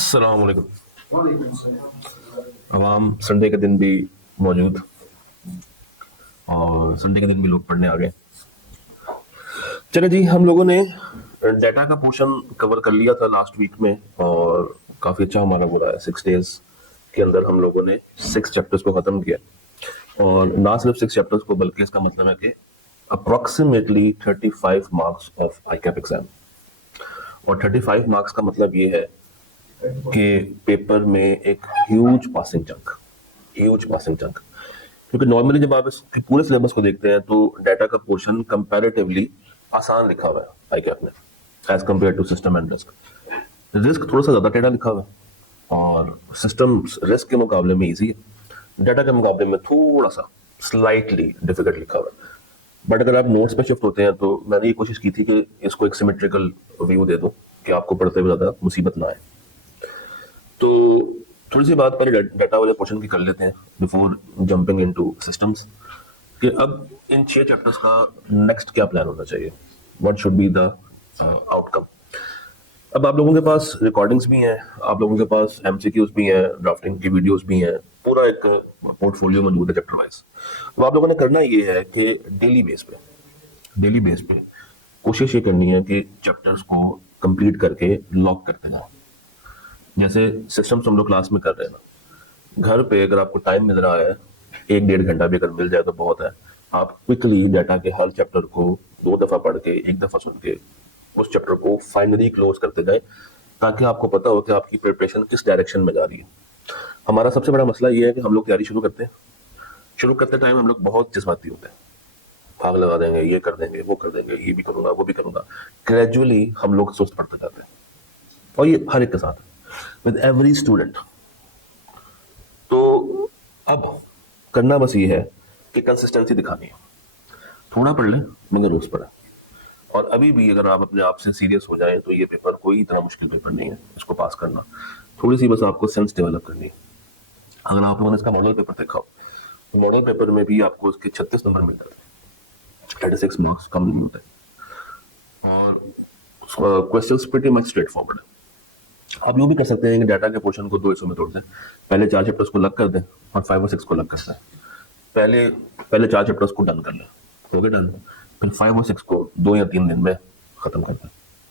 अस्सलाम वालेकुम। अब संडे के दिन भी मौजूद और संडे के दिन भी लोग पढ़ने आ गए। चले जी, हम लोगों ने डाटा का पोर्शन कवर कर लिया था लास्ट वीक में और काफी अच्छा हमारा हो रहा है। 6 डेज के अंदर हम लोगों ने 6 चैप्टर्स को खत्म किया और ना सिर्फ 6 चैप्टर्स को बल्कि इसका मतलब है कि अप्रोक्सीमेटली 35 मार्क्स ऑफ आईकैप एग्जाम। और 35 मार्क्स का मतलब ये है कि पेपर में एक ह्यूज पासिंग चंक। क्योंकि नॉर्मली जब आप इस पूरे सिलेबस को देखते हैं तो डाटा का पोर्शन कंपैरेटिवली आसान लिखा हुआ है आईकैप में as compared to system and risk. Risk थोड़ा सा ज्यादा टेढ़ा लिखा हुआ है और सिस्टम रिस्क के मुकाबले में इजी है, डाटा के मुकाबले में थोड़ा सा स्लाइटली डिफिकल्ट लिखा हुआ है। बट अगर आप नोट्स पे शिफ्ट होते हैं तो मैंने ये कोशिश की थी कि इसको एक सिमेट्रिकल व्यू दे दूं कि आपको पढ़ते हुए ज्यादा मुसीबत ना आए। तो थोड़ी सी बात पहले डाटा वाले पोर्शन की कर लेते हैं बिफोर जंपिंग इनटू सिस्टम्स कि अब इन 6 चैप्टर्स का नेक्स्ट क्या प्लान होना चाहिए, what should be the outcome. अब आप लोगों के पास रिकॉर्डिंग्स भी हैं, आप लोगों के पास एमसीक्यूज भी हैं, ड्राफ्टिंग की वीडियोस भी हैं, पूरा एक पोर्टफोलियो मौजूद है चैप्टर वाइज। तो आप लोगों ने करना ये है कि डेली बेस पे कोशिश ये करनी है कि चैप्टर्स को कंप्लीट करके लॉक करते ना। जैसे सिस्टम्स हम लोग क्लास में कर रहे हैं ना, घर पे अगर आपको टाइम मिल रहा है 1-1.5 घंटा भी अगर मिल जाए तो बहुत है। आप क्विकली डाटा के हर चैप्टर को 2 दफा पढ़ के 1 दफा सुन के उस चैप्टर को फाइनली क्लोज करते जाए ताकि आपको पता हो कि आपकी प्रिपरेशन किस डायरेक्शन में जा रही है। हमारा सबसे बड़ा मसला ये है कि हम लोग तैयारी शुरू करते टाइम हम लोग बहुत जज्बाती होते हैं, भाग लगा देंगे, ये कर देंगे, वो कर देंगे, ये भी करूंगा, वो भी करूंगा। ग्रेजुअली हम लोग सुस्त पड़ते जाते हैं और ये हर एक के साथ विद एवरी स्टूडेंट। तो अब करना बस ये है कि कंसिस्टेंसी दिखानी है, थोड़ा पढ़ लें मगर रोज पढ़ें। और अभी भी अगर आप अपने आप से सीरियस हो जाए तो ये पेपर कोई इतना मुश्किल पेपर नहीं है इसको पास करना। थोड़ी सी बस आपको सेंस डेवलप करनी है। अगर आप लोगों ने इसका मॉडल पेपर देखा हो तो मॉडल पेपर में भी आपको उसके 36 नंबर मिल जाते हैं, 36 मार्क्स कम नहीं होते और questions pretty much straight forward है। आप लोग भी कर सकते हैं कि डाटा के पोर्शन को 2 हिस्सों में तोड़ दें, पहले 4 चैप्टर्स को अलग कर दें और 5 और 6 को अलग कर दें। पहले 4 चैप्टर्स को डन कर लें, हो गया डन। फिर 5 और 6 को 2 या 3 दिन में खत्म कर दें।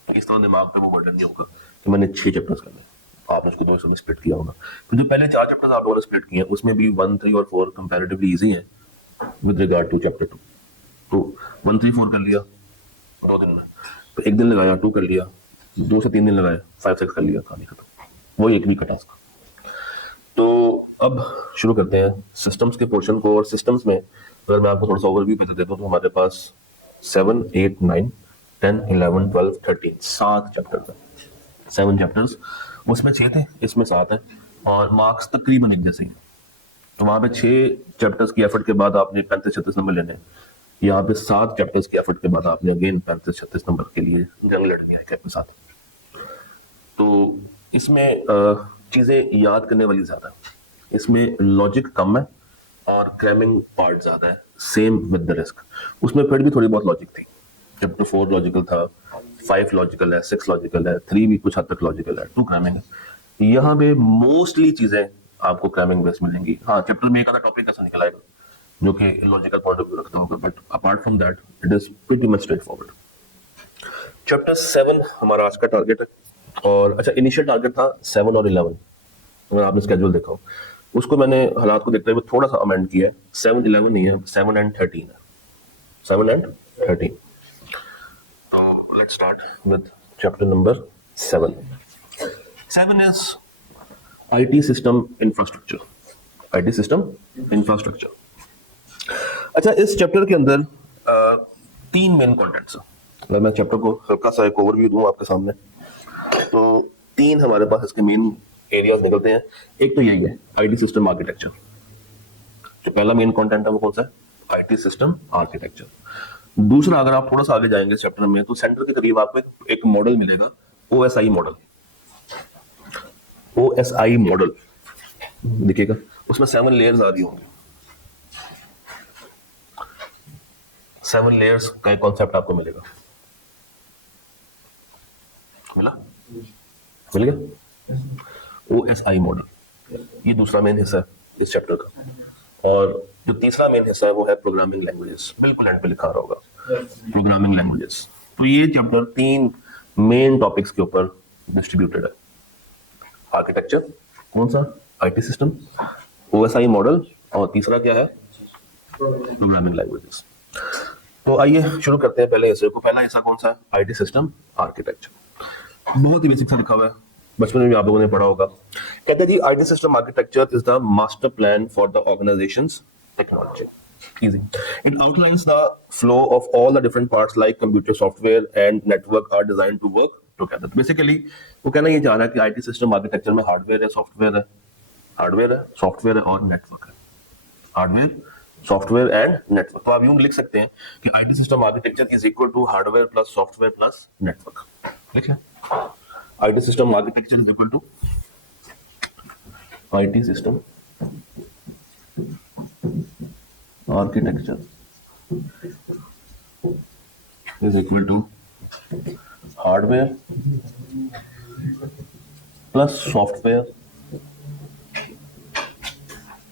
इस तरह दिमाग पे वो बर्डन नहीं होगा कि मैंने 6 चैप्टर्स करने, आपने उसको 2 हिस्सों में स्प्लिट किया होगा। फिर जो पहले 4 चैप्टर्स आप लोगों ने स्प्लिट किए उसमें भी 1, 3 और 4 कंपैरेटिवली इजी है विद रिगार्ड टू चैप्टर 2। तो 1, 3, 4 कर लिया 2 दिन में, तो 1 दिन लगाया 2 कर लिया, 2 से 3 दिन लगाए 5, 6 कर लिया, कहानी खत्म। वही एक वीक का टास्क। तो अब शुरू करते हैं सिस्टम्स के पोर्शन को। और सिस्टम्स में अगर मैं आपको थोड़ा सा ओवरव्यू बता देता हूँ तो हमारे पास 7, 8, 9, 10, 11, 12, 13 7 चैप्टर्स हैं। 7 चैप्टर्स, उसमें 6 थे, इसमें 7 है और मार्क्स तकरीबन एक जैसे ही। तो वहां पे 6 चैप्टर्स की एफर्ट के बाद आपने 35-36 नंबर लेने हैं। यहाँ पे 7 चैप्टर्स की एफर्ट के बाद आपने अगेन 35-36 नंबर के लिए जंग लड़ लिया है के साथ। तो इसमें चीजें याद करने वाली ज्यादा है, इसमें लॉजिक कम है और क्रैमिंग पार्ट ज्यादा है। सेम विद द रिस्क, उसमें फिर भी थोड़ी बहुत लॉजिक थी। चैप्टर 4 लॉजिकल था, 5 लॉजिकल है, 6 लॉजिकल है, 3 भी कुछ हद तक लॉजिकल है, 2 क्रैमिंग है। यहाँ पे मोस्टली चीजें आपको क्रैमिंग बेस मिलेंगी। हाँ, चैप्टर में एक आधा टॉपिक ऐसा निकल आएगा जो कि लॉजिकल पॉइंट ऑफ व्यू रखता होगा, but apart from that it is pretty much straight forward. Chapter 7 हमारा आज का टारगेट है। और अच्छा, इनिशियल टारगेट था 7 और 11, अगर आपने स्केड्यूल देखा हो उसको मैंने हालात को देखते हुए थोड़ा सा अमेंड किया है। 7, 11 नहीं है, 7 एंड 13 है, 7 and 13। Let's start with chapter number 7। 7 is IT system infrastructure. अच्छा, इस चैप्टर के अंदर 3 मेन कंटेंट्स हैं। अगर मैं चैप्टर को हल्का सा एक ओवरव्यू दूं आपके सामने तो 3 हमारे पास इसके मेन एरियाज निकलते हैं। एक तो यही है आईटी सिस्टम आर्किटेक्चर। जो पहला मेन कंटेंट है वो कौन सा है? IT system architecture. दूसरा, अगर आप थोड़ा सा आगे जाएंगे चैप्टर में तो सेंटर के करीब आपको एक मॉडल मिलेगा, ओएसआई मॉडल दिखेगा। उसमें 7 लेयर्स आ रही होंगी। 7 लेयर्स का एक कॉन्सेप्ट आपको मिलेगा। मिल गया? OSI मॉडल, ये दूसरा मेन हिस्सा है इस चैप्टर का। और जो तीसरा मेन हिस्सा है वो है प्रोग्रामिंग लैंग्वेजेस, बिल्कुल एंड पे लिखा रहा होगा प्रोग्रामिंग लैंग्वेजेस। तो ये चैप्टर 3 मेन टॉपिक्स के ऊपर डिस्ट्रीब्यूटेड है। आर्किटेक्चर कौन सा, आईटी सिस्टम, OSI मॉडल, और तीसरा क्या है, प्रोग्रामिंग लैंग्वेजेस। तो आइए शुरू करते हैं पहले हिस्से को। पहला हिस्सा कौन सा है, आईटी सिस्टम आर्किटेक्चर। बहुत ही बेसिक सा लिखा हुआ है, बचपन में भी आप लोगों ने पढ़ा होगा। कहते हैं जी IT system architecture is the master plan for the organization's technology. Easy. It outlines the flow of all the different parts like computer software and network are designed to work together. Basically, वो कहना ये चाह रहा है कि IT system architecture में hardware है, software है, हार्डवेयर है, सॉफ्टवेयर है और नेटवर्क है। Hardware, software and network. तो आप यूं लिख सकते हैं कि IT system architecture is equal to hardware plus software plus network. लिख लें, IT system architecture is equal to IT system architecture is equal to hardware plus software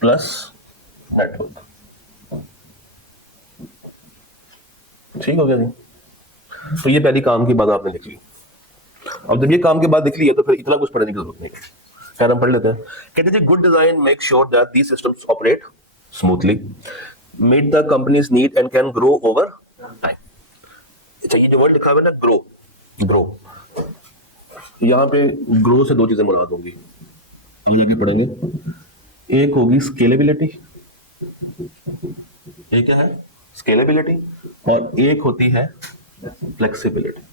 plus network। ठीक हो गया जी। तो ये पहली काम की बात आपने लिख ली। अब जब ये काम की बात लिख ली है तो फिर इतना कुछ पढ़ने की जरूरत नहीं है, खैर हम पढ़ लेते हैं। कहते हैं good design make sure that these systems operate smoothly, meet the company's need and can grow over time। अच्छा, ये जो वर्ड लिखा हुआ है ना, ग्रो, यहाँ पे ग्रो से दो चीजें मुराद होंगी, आगे जाके पढ़ेंगे। एक होगी स्केलेबिलिटी, एक क्या है स्केलेबिलिटी, और एक होती है फ्लेक्सिबिलिटी।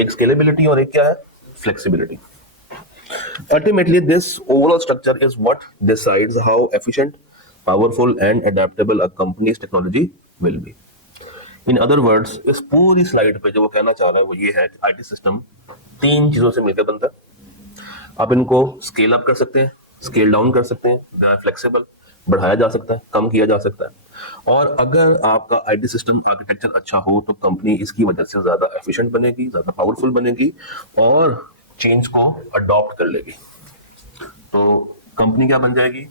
एक स्केलेबिलिटी और एक क्या है flexibility. Ultimately, this overall structure is what decides how efficient, powerful and adaptable a company's technology will be। In other words, इस पूरी स्लाइड पे जो वो कहना चाह रहा है वो ये है कि आईटी सिस्टम 3 चीजों से मिलकर बनता है। आप इनको स्केल अप कर सकते हैं, स्केल डाउन कर सकते हैं, दे आर फ्लेक्सिबल, बढ़ाया जा सकता है, कम किया जा सकता है। और अगर आपका आईटी सिस्टम आर्किटेक्चर अच्छा हो तो कंपनी इसकी वजह से ज्यादा एफिशिएंट बनेगी, ज्यादा पावरफुल बनेगी और चेंज को अडॉप्ट कर लेगी। तो कंपनी क्या बन जाएगी,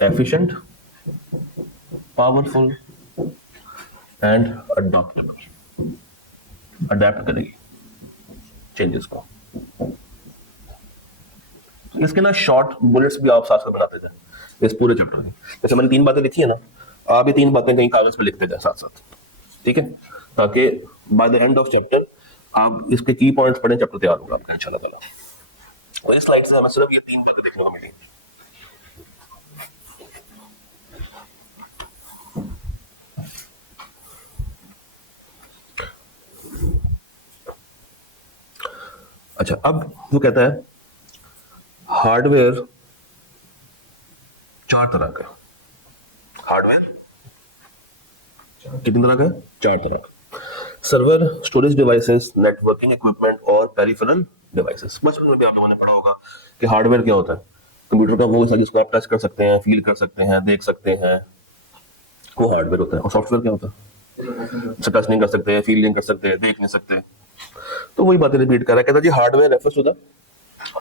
efficient, powerful and adaptable, adapt करेगी चेंजेस को। इसके ना शॉर्ट बुलेट्स भी आप साथ साथ बनाते जाए इस पूरे चैप्टर में। जैसे मैंने 3 बातें लिखी है ना, आप ये 3 बातें कहीं कागज पे लिखते जाए साथ साथ, ठीक है, ताकि by the end of chapter आप इसके की पॉइंट्स पढ़ें, चैप्टर तैयार होगा आपका इंशाल्लाह ताला। और इस स्लाइड से हमें सिर्फ ये 3 बातें देखने को मिलेंगी। अच्छा, अब वो कहता है हार्डवेयर 4 तरह का। हार्डवेयर कितनी तरह का है, 4 तरह का। Server, storage devices, networking equipment और पेरिफेरल डिवाइसेस। बचपन में भी आप लोगों ने पढ़ा होगा कि हार्डवेयर क्या होता है, कंप्यूटर का वो हिस्सा जिसको आप टच कर सकते हैं, फील कर सकते हैं, देख सकते हैं, वो हार्डवेयर होता है। और सॉफ्टवेयर क्या होता है, टच नहीं कर सकते, फील नहीं कर सकते, देख नहीं सकते। तो वही बातें रिपीट कर रहा है। कहता है जी hardware refers to the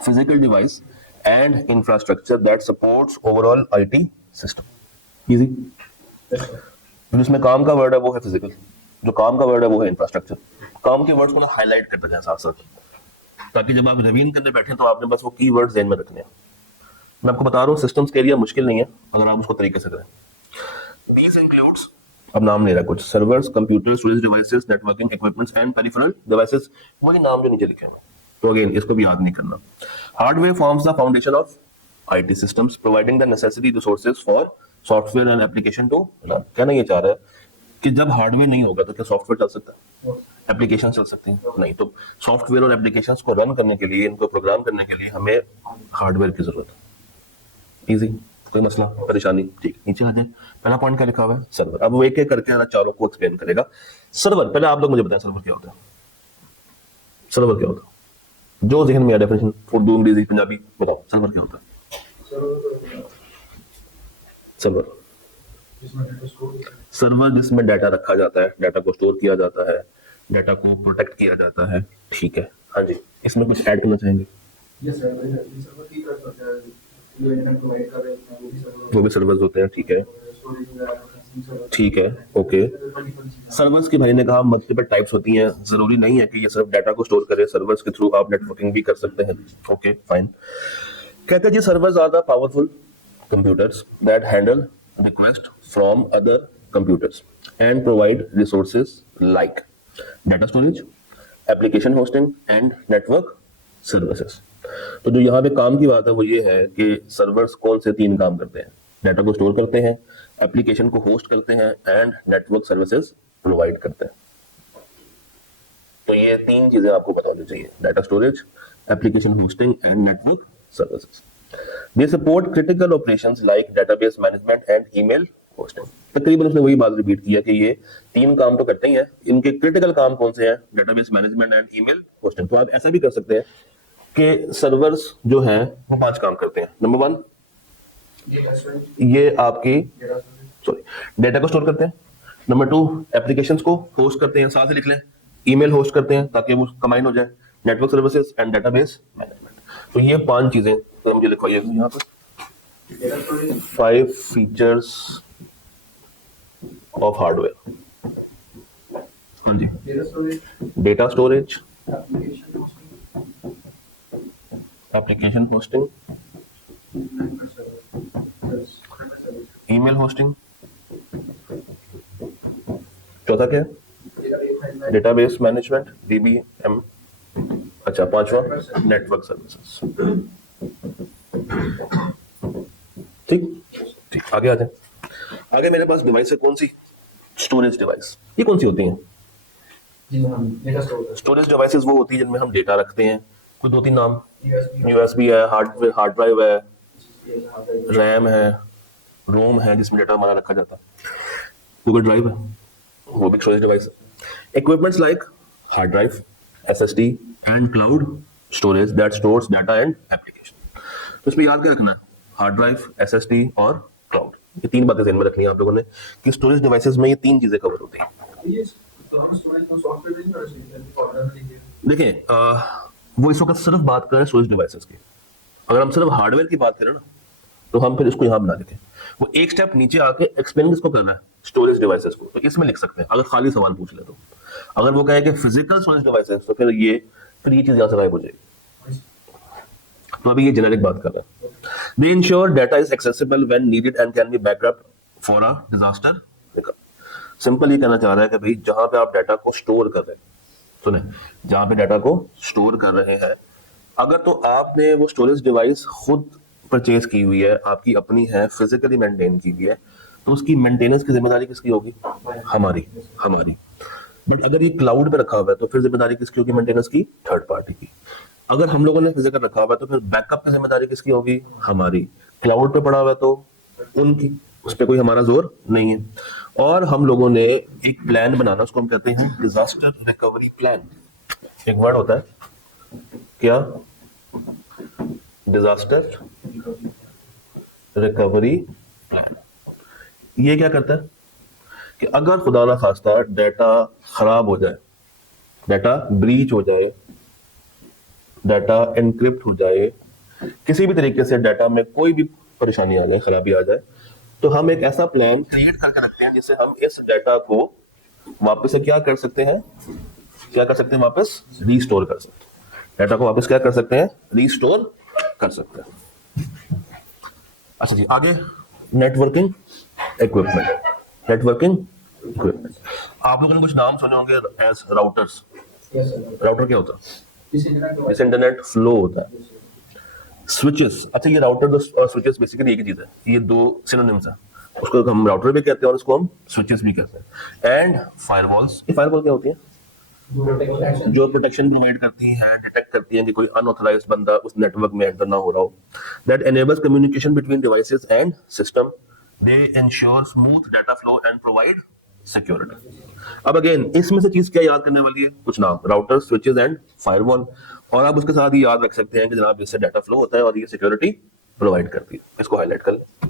physical device and infrastructure that supports overall IT system. Easy. जिसमें काम का वर्ड है वो है फिजिकल, जो काम का वर्ड है वो है इंफ्रास्ट्रक्चर। काम के वर्ड्स को ना हाईलाइट करते जाए साथ साथ, ताकि जब आप रिवीजन करने बैठे तो आपने बस वो की वर्ड्स ध्यान में रखने हैं। मैं आपको बता रहा हूँ सिस्टम्स के एरिया मुश्किल नहीं है अगर आप उसको तरीके से करें। These includes, अब नाम ले रहा है कुछ, servers, computer, storage devices, networking equipments and peripheral devices, वही नाम जो नीचे लिखे हैं। तो अगेन इसको भी याद नहीं करना। Hardware forms the foundation of IT systems providing the necessary resources for software and application to run. कहना ये चाह रहा है कि जब हार्डवेयर नहीं होगा तो क्या सॉफ्टवेयर चल सकता है, एप्लीकेशन चल सकते हैं? नहीं। तो सॉफ्टवेयर और एप्लीकेशंस को रन करने के लिए, इनको प्रोग्राम करने के लिए हमें हार्डवेयर की जरूरत है। इजी, कोई मसला परेशानी? ठीक, नीचे आ जाए। पहला पॉइंट क्या लिखा हुआ है, सर्वर। अब वो एक एक करके चारों को एक्सप्लेन करेगा। सर्वर, पहले आप लोग मुझे बताएं सर्वर क्या होता है। सर्वर क्या होता है, जो जहन में आ, डेफिनेशन उर्दू, अंग्रेजी, पंजाबी, बताओ सर्वर क्या होता है। सर्वर जिसमें डाटा रखा जाता है, डाटा को स्टोर किया जाता है, डाटा को प्रोटेक्ट किया जाता है। ठीक है, हाँ जी। इसमें कुछ ऐड करना चाहेंगे? यस सर, ये सर्वर की तरफ होता है, जो इनकम प्रोवाइड कर रहे हैं वो भी सर्वर वो भी सर्वर्स होते हैं, ठीक है, स्टोरेज वगैरह प्रोसेसिंग सर्वर ठीक है, ओके। सर्वर्स की भाई ने कहा मल्टीपल टाइप्स होती हैं, जरूरी नहीं है कि ये सिर्फ डाटा को स्टोर करे, सर्वर्स के थ्रू आप नेटवर्किंग भी कर सकते हैं, ओके फाइन। कहते हैं जी servers are the powerful computers that handle requests from other computers and provide resources like data storage, application hosting and network services। तो जो यहाँ पे काम की बात है वो ये है कि सर्वर्स कौन से 3 काम करते हैं, डाटा को स्टोर करते हैं, एप्लीकेशन को होस्ट करते हैं एंड नेटवर्क सर्विसेज प्रोवाइड करते हैं। तो ये 3 चीजें आपको पता होनी चाहिए, data storage, application hosting and network services. They support critical operations like database management and email hosting। तकरीबन उसने वही बात रिपीट किया कि ये 3 काम तो करते ही हैं, इनके क्रिटिकल काम कौन से हैं, database management and email hosting. तो आप ऐसा भी कर सकते हैं कि सर्वर्स जो हैं वो 5 काम करते हैं। नंबर 1 ये आपकी डेटा को स्टोर करते हैं। नंबर 2 एप्लीकेशंस को होस्ट करते हैं, साथ ही लिख लें ईमेल होस्ट करते हैं ताकि वो कंबाइन हो जाए, network services and database management. तो ये 5 चीजें तो मुझे लिखवाइए यहाँ पर 5 फीचर्स ऑफ हार्डवेयर। हाँ जी, data storage, application hosting, email hosting, चौथा क्या है, डेटाबेस मैनेजमेंट DBM, अच्छा 5वां नेटवर्क सर्विसेज। ठीक ठीक, आगे आ जाए। आगे मेरे पास डिवाइस है, कौन सी, स्टोरेज डिवाइस। ये कौन सी होती हैं, स्टोरेज डिवाइसेस वो होती है जिनमें हम डेटा रखते हैं। कोई 2-3 नाम, USB है, हार्ड ड्राइव है, रैम है, रोम है जिसमें डेटा हमारा रखा जाता है, गूगल ड्राइव है, वो भी स्टोरेज डिवाइस है। Equipments like hard drive, SSD and cloud storage that stores data and application. तो इसमें याद क्या रखना है, हार्ड ड्राइव, SSD और क्लाउड, ये 3 बातें ध्यान में रखनी है आप लोगों ने कि स्टोरेज डिवाइसेस में ये 3 चीजें कवर होती हैं। देखें वो इस वक्त सिर्फ बात कर रहे हैं स्टोरेज डिवाइसेस की। अगर हम सिर्फ हार्डवेयर की बात करें ना तो हम फिर इसको यहाँ बना देते हैं, वो एक स्टेप नीचे आके एक्सप्लेन किसको करना है, स्टोरेज डिवाइसेस को, तो इसमें लिख सकते हैं अगर खाली सवाल पूछ ले तो। अगर वो कहे कि फिजिकल स्टोरेज डिवाइसेस तो फिर ये चीज यहाँ से गायब हो जाएगी। तो अभी ये जेनेरिक बात कर रहा है। They ensure data is accessible when needed and can be backed up for a disaster। Simple ये कहना चाह रहा है कि भाई जहां पे आप डाटा को स्टोर कर रहे हैं, सुने, जहां पे डाटा को स्टोर कर रहे हैं, अगर तो आपने वो स्टोरेज डिवाइस खुद परचेज की हुई है, आपकी अपनी है, फिजिकली मेंटेन की हुई है, तो उसकी मेंटेनेंस की जिम्मेदारी किसकी होगी, हमारी। बट अगर ये क्लाउड पे रखा हुआ है तो फिर जिम्मेदारी किसकी होगी, मेंटेनेंस की, थर्ड पार्टी की। अगर हम लोगों ने फिजिकल रखा हुआ है तो फिर बैकअप की जिम्मेदारी किसकी होगी, हमारी। क्लाउड पे पड़ा हुआ है तो उनकी, उस पर कोई हमारा जोर नहीं है। और हम लोगों ने एक प्लान बनाना, उसको हम कहते हैं डिजास्टर रिकवरी प्लान। एक वर्ड होता है क्या, डिजास्टर रिकवरी प्लान। ये क्या करता है कि अगर खुदा ना खास्ता डाटा खराब हो जाए, डाटा ब्रीच हो जाए, डाटा एनक्रिप्ट हो जाए, किसी भी तरीके से डाटा में कोई भी परेशानी आ जाए, खराबी आ जाए, तो हम एक ऐसा प्लान क्रिएट करके रखते हैं जिससे हम इस डाटा को वापस से क्या कर सकते हैं, वापस रीस्टोर कर सकते हैं। डाटा को वापस क्या कर सकते हैं, रीस्टोर कर सकते हैं। अच्छा जी, आगे नेटवर्किंग इक्विपमेंट। आप लोगों ने कुछ नाम सुने होंगे एज राउटर्स। राउटर क्या होता है, जैसे इंटरनेट फ्लो होता है। स्विचेस, अच्छा ये राउटर और स्विचेस बेसिकली एक ही चीज है, ये 2 सिनोनिम्स हैं, उसको हम राउटर भी कहते हैं और उसको हम स्विचेस भी कहते हैं। एंड फायरवॉल्स, ये फायरवॉल क्या होती है, जो प्रोटेक्शन प्रोवाइड करती है, डिटेक्ट करती है कि कोई अनऑथराइज्ड बंदा उस नेटवर्क में एंटर ना हो रहा हो। That enables communication between devices and system, they ensure smooth data flow and provide security. अब अगेन इसमें से चीज क्या याद करने वाली है, कुछ नाम, राउटर, स्विचेस एंड फायरवॉल, और आप उसके साथ ही याद रख सकते हैं कि जनाब इससे डाटा फ्लो होता है और ये सिक्योरिटी प्रोवाइड करती है। इसको हाईलाइट कर लें,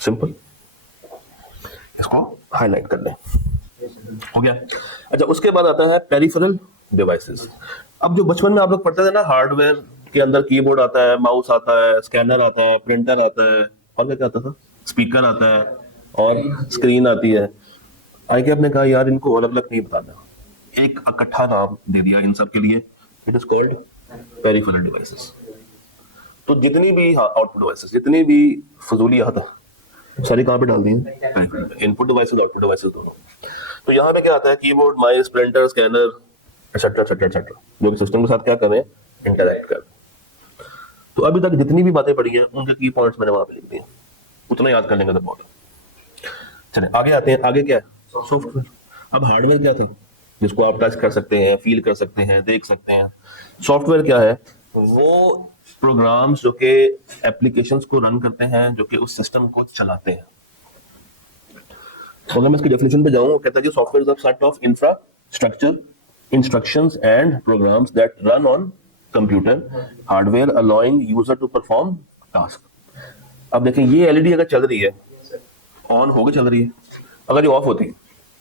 सिंपल, इसको हाईलाइट कर लें, हो गया। अच्छा, उसके बाद आता है पेरिफेरल डिवाइसेस। अब जो बचपन में आप लोग पढ़ते थे ना, हार्डवेयर के अंदर कीबोर्ड आता है, माउस आता है, स्कैनर आता है, प्रिंटर आता है, और क्या क्या आता था, स्पीकर आता है और स्क्रीन आती है। आई कैप ने कहा यार इनको अलग अलग नहीं बताना, एक इकट्ठा नाम दे दिया इन सब के लिए, it is called peripheral devices. तो जितनी भी आउटपुट डिवाइसेस, जितनी भी फजूली आता सारी कहाँ पे डाल दी है, इनपुट डिवाइसेस आउटपुट डिवाइसेस दोनों। तो यहाँ पे क्या आता है, keyboard, mouse, printer, scanner, etcetera etcetera etcetera, जो कि सिस्टम के साथ क्या कर रहे हैं, इंटरैक्ट कर रहे हैं। तो अभी तक जितनी भी बातें पढ़ी हैं उनके की पॉइंट्स मैंने वहां पे लिख दिए, उतना याद कर लेंगे तो बहुत। चलिए आगे आते हैं, आगे क्या है, सॉफ्टवेयर। अब हार्डवेयर क्या था, जिसको आप टच कर सकते हैं, फील कर सकते हैं, देख सकते हैं। सॉफ्टवेयर क्या है, वो प्रोग्राम्स जो कि एप्लीकेशंस को रन करते हैं, जो कि उस सिस्टम को चलाते हैं। तो अगर मैं इसकी डेफिनेशन पे जाऊं, कहता है कि software is a set of infrastructure, instructions and programs that run on computer hardware allowing user to perform task. अब देखें ये एलईडी अगर चल रही है, ऑन होकर चल रही है, अगर ये ऑफ होती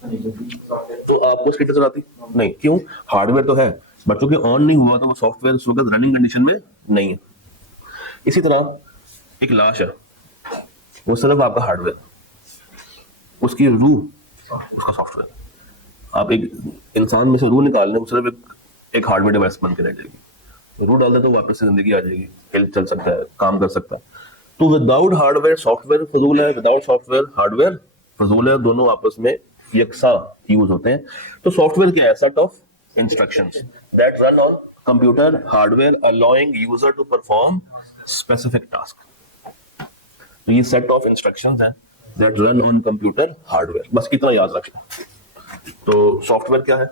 तो आपको स्टेटस नजर आती नहीं, क्यों, हार्डवेयर तो है बट चूंकि ऑन नहीं हुआ तो वो सॉफ्टवेयर उस वक्त रनिंग कंडीशन में नहीं है। इसी तरह एक लाश है, वो सिर्फ आपका हार्डवेयर, उसकी रूह उसका सॉफ्टवेयर। आप एक इंसान में से रूह निकाल लें, वो सिर्फ एक हार्डवेयर डिवाइस बन के रह जाएगी। रूह डाल दे तो वापस से जिंदगी आ जाएगी, हिल चल सकता है, काम कर सकता है। तो विदाउट हार्डवेयर सॉफ्टवेयर फजूल है, विदाउट सॉफ्टवेयर हार्डवेयर फजूल है, दोनों आपस में यकसा यूज होते हैं। तो सॉफ्टवेयर क्या है, set of instructions that run on computer hardware allowing user to perform specific task. तो ये सेट ऑफ इंस्ट्रक्शंस हैं that run on computer hardware, बस इतना याद रखना। तो सॉफ्टवेयर क्या है,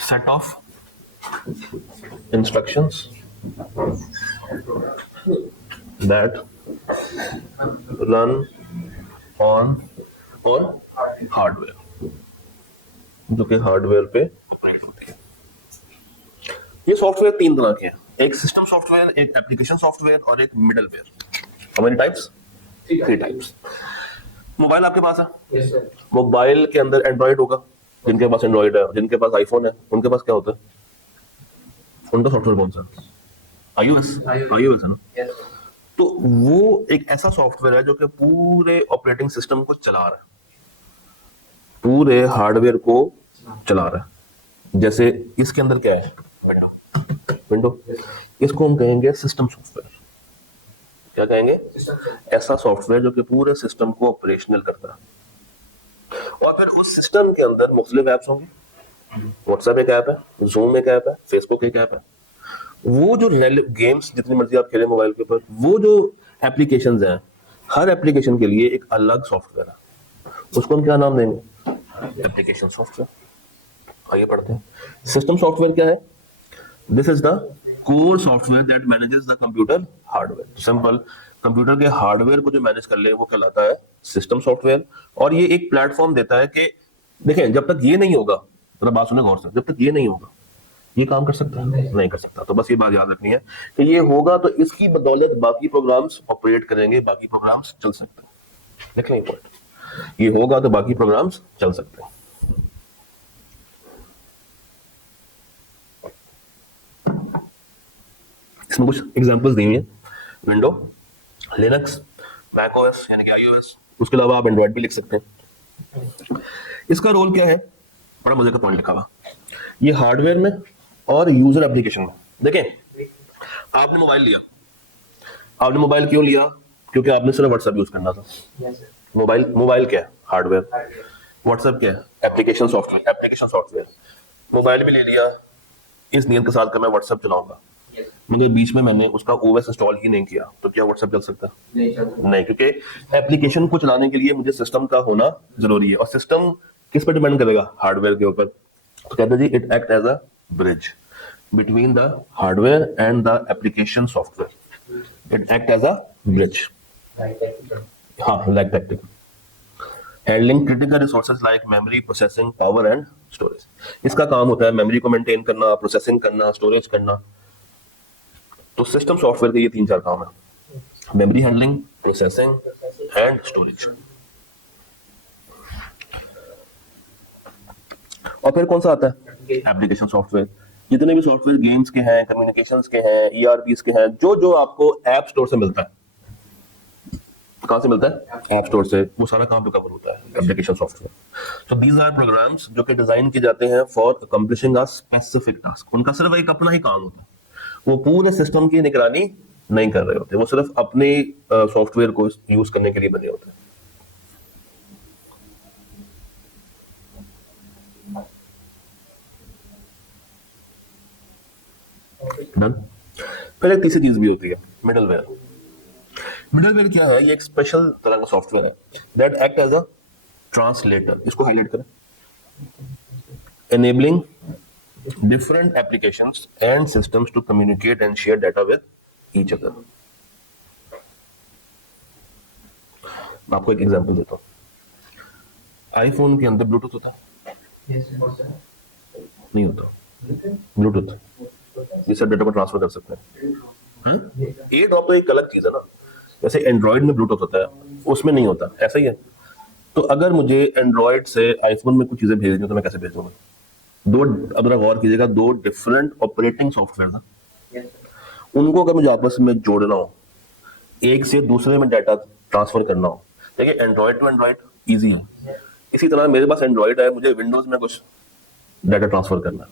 set of instructions that run on hardware, जो कि हार्डवेयर पे ऑपरेट होती है। ये सॉफ्टवेयर तीन तरह के हैं, एक सिस्टम सॉफ्टवेयर, एक एप्लीकेशन सॉफ्टवेयर और एक middleware. How many types, 3 types. Mobile आपके पास है, Yes, sir. मोबाइल के अंदर एंड्रॉइड होगा, जिनके पास एंड्रॉइड है, जिनके पास आईफोन है, उनके पास क्या होता है, उनका सॉफ्टवेयर कौन सा, iOS है ना। Yes, sir. तो वो एक ऐसा सॉफ्टवेयर है जो कि पूरे ऑपरेटिंग सिस्टम को चला रहा है, पूरे हार्डवेयर को चला रहा है। जैसे इसके अंदर क्या है, विंडो, इसको हम कहेंगे सिस्टम सॉफ्टवेयर। क्या कहेंगे, System, sir. ऐसा सॉफ्टवेयर जो कि पूरे सिस्टम को ऑपरेशनल करता है। और फिर उस सिस्टम के अंदर मुख्तलिफ ऐप्स होंगे, व्हाट्सएप एक ऐप है, जूम एक ऐप है, फेसबुक एक ऐप है। वो जो गेम्स जितनी मर्जी आप खेलें मोबाइल के ऊपर, वो जो एप्लीकेशंस हैं, हर एप्लीकेशन के लिए एक अलग सॉफ्टवेयर है, उसको हम क्या नाम देंगे, एप्लीकेशन सॉफ्टवेयर। आइए पढ़ते हैं। सिस्टम सॉफ्टवेयर क्या है, this is the core software that manages the computer hardware. Simple, computer के हार्डवेयर को जो मैनेज कर ले वो कहलाता है सिस्टम सॉफ्टवेयर। और ये एक प्लेटफॉर्म देता है कि देखें जब तक ये नहीं होगा, मतलब बात सुने गौर से, जब तक ये नहीं होगा ये काम कर सकता है, नहीं कर सकता। तो बस ये बात याद रखनी है कि ये होगा तो इसकी बदौलत बाकी प्रोग्राम्स ऑपरेट करेंगे, बाकी प्रोग्राम्स चल सकते हैं। देख लें पॉइंट, ये होगा तो बाकी प्रोग्राम्स चल सकते हैं। इसमें कुछ एग्जांपल्स दी हुई है, विंडो, लिनक्स, मैक ओएस यानी कि आईओएस, उसके अलावा आप एंड्रॉइड भी लिख सकते हैं। इसका रोल क्या है, बड़ा मजे का पॉइंट लिखा हुआ, ये हार्डवेयर में और यूजर एप्लीकेशन में। देखें आपने मोबाइल लिया, आपने मोबाइल क्यों लिया, क्योंकि आपने सिर्फ व्हाट्सएप यूज करना था। Yes, sir. मोबाइल क्या है, हार्डवेयर। Hardware. व्हाट्सएप क्या है, एप्लीकेशन सॉफ्टवेयर। मोबाइल भी ले लिया इस नियत के साथ कि मैं व्हाट्सएप चलाऊंगा, Yes. मगर बीच में मैंने उसका ओएस इंस्टॉल ही नहीं किया, तो क्या व्हाट्सएप चल सकता है, नहीं चलता। नहीं, क्योंकि एप्लीकेशन को चलाने के लिए मुझे सिस्टम का होना जरूरी है। और सिस्टम किस पर डिपेंड करेगा, हार्डवेयर के ऊपर। तो कहते हैं जी it act as a bridge between the hardware and the application software. It act as a bridge, Right, right. हाँ, like that, handling critical resources like memory, processing power and storage. इसका काम होता है मेमोरी को maintain करना, processing करना, storage करना। तो सिस्टम सॉफ्टवेयर के ये 3-4 काम है, memory handling, processing and storage. और फिर कौन सा आता है, एप्लीकेशन सॉफ्टवेयर। जितने भी सॉफ्टवेयर गेम्स के हैं, कम्युनिकेशंस के हैं, ईआरपीस के हैं, जो जो आपको ऐप स्टोर से मिलता है, कहाँ से मिलता है? ऐप स्टोर से। वो सारा कहाँ पे कवर होता है? Application software. So these are programs जो कि डिजाइन किए जाते हैं for accomplishing a specific task. उनका सिर्फ एक अपना ही काम होता है, वो पूरे सिस्टम की निगरानी नहीं कर रहे होते, वो सिर्फ अपने सॉफ्टवेयर को यूज करने के लिए बने होते हैं। डन। फिर एक तीसरी चीज भी होती है, मिडलवेयर। मिडलवेयर क्या है? ये एक स्पेशल तरह का सॉफ्टवेयर है that act as a translator. इसको हाईलाइट करें। enabling different applications and systems to communicate and share data with each other. मैं आपको एक एग्जांपल देता हूँ। आईफोन के अंदर ब्लूटूथ होता है? नहीं होता। ब्लूटूथ जिससे डाटा को ट्रांसफर कर सकते हैं। एयर ड्रॉप तो एक अलग चीज है ना, जैसे एंड्रॉइड में ब्लूटूथ होता है, उसमें नहीं होता, ऐसा ही है। तो अगर मुझे एंड्रॉइड से आईफोन में कुछ चीजें भेजनी हो तो मैं कैसे भेज दूंगा? दो, अब जरा गौर कीजिएगा, दो डिफरेंट ऑपरेटिंग सॉफ्टवेयर है, उनको अगर मुझे आपस में जोड़ना हो, एक से दूसरे में डाटा ट्रांसफर करना हो, देखिए एंड्रॉइड टू एंड्रॉइड इजी है। इसी तरह मेरे पास एंड्रॉइड है, मुझे विंडोज में कुछ डाटा ट्रांसफर करना है,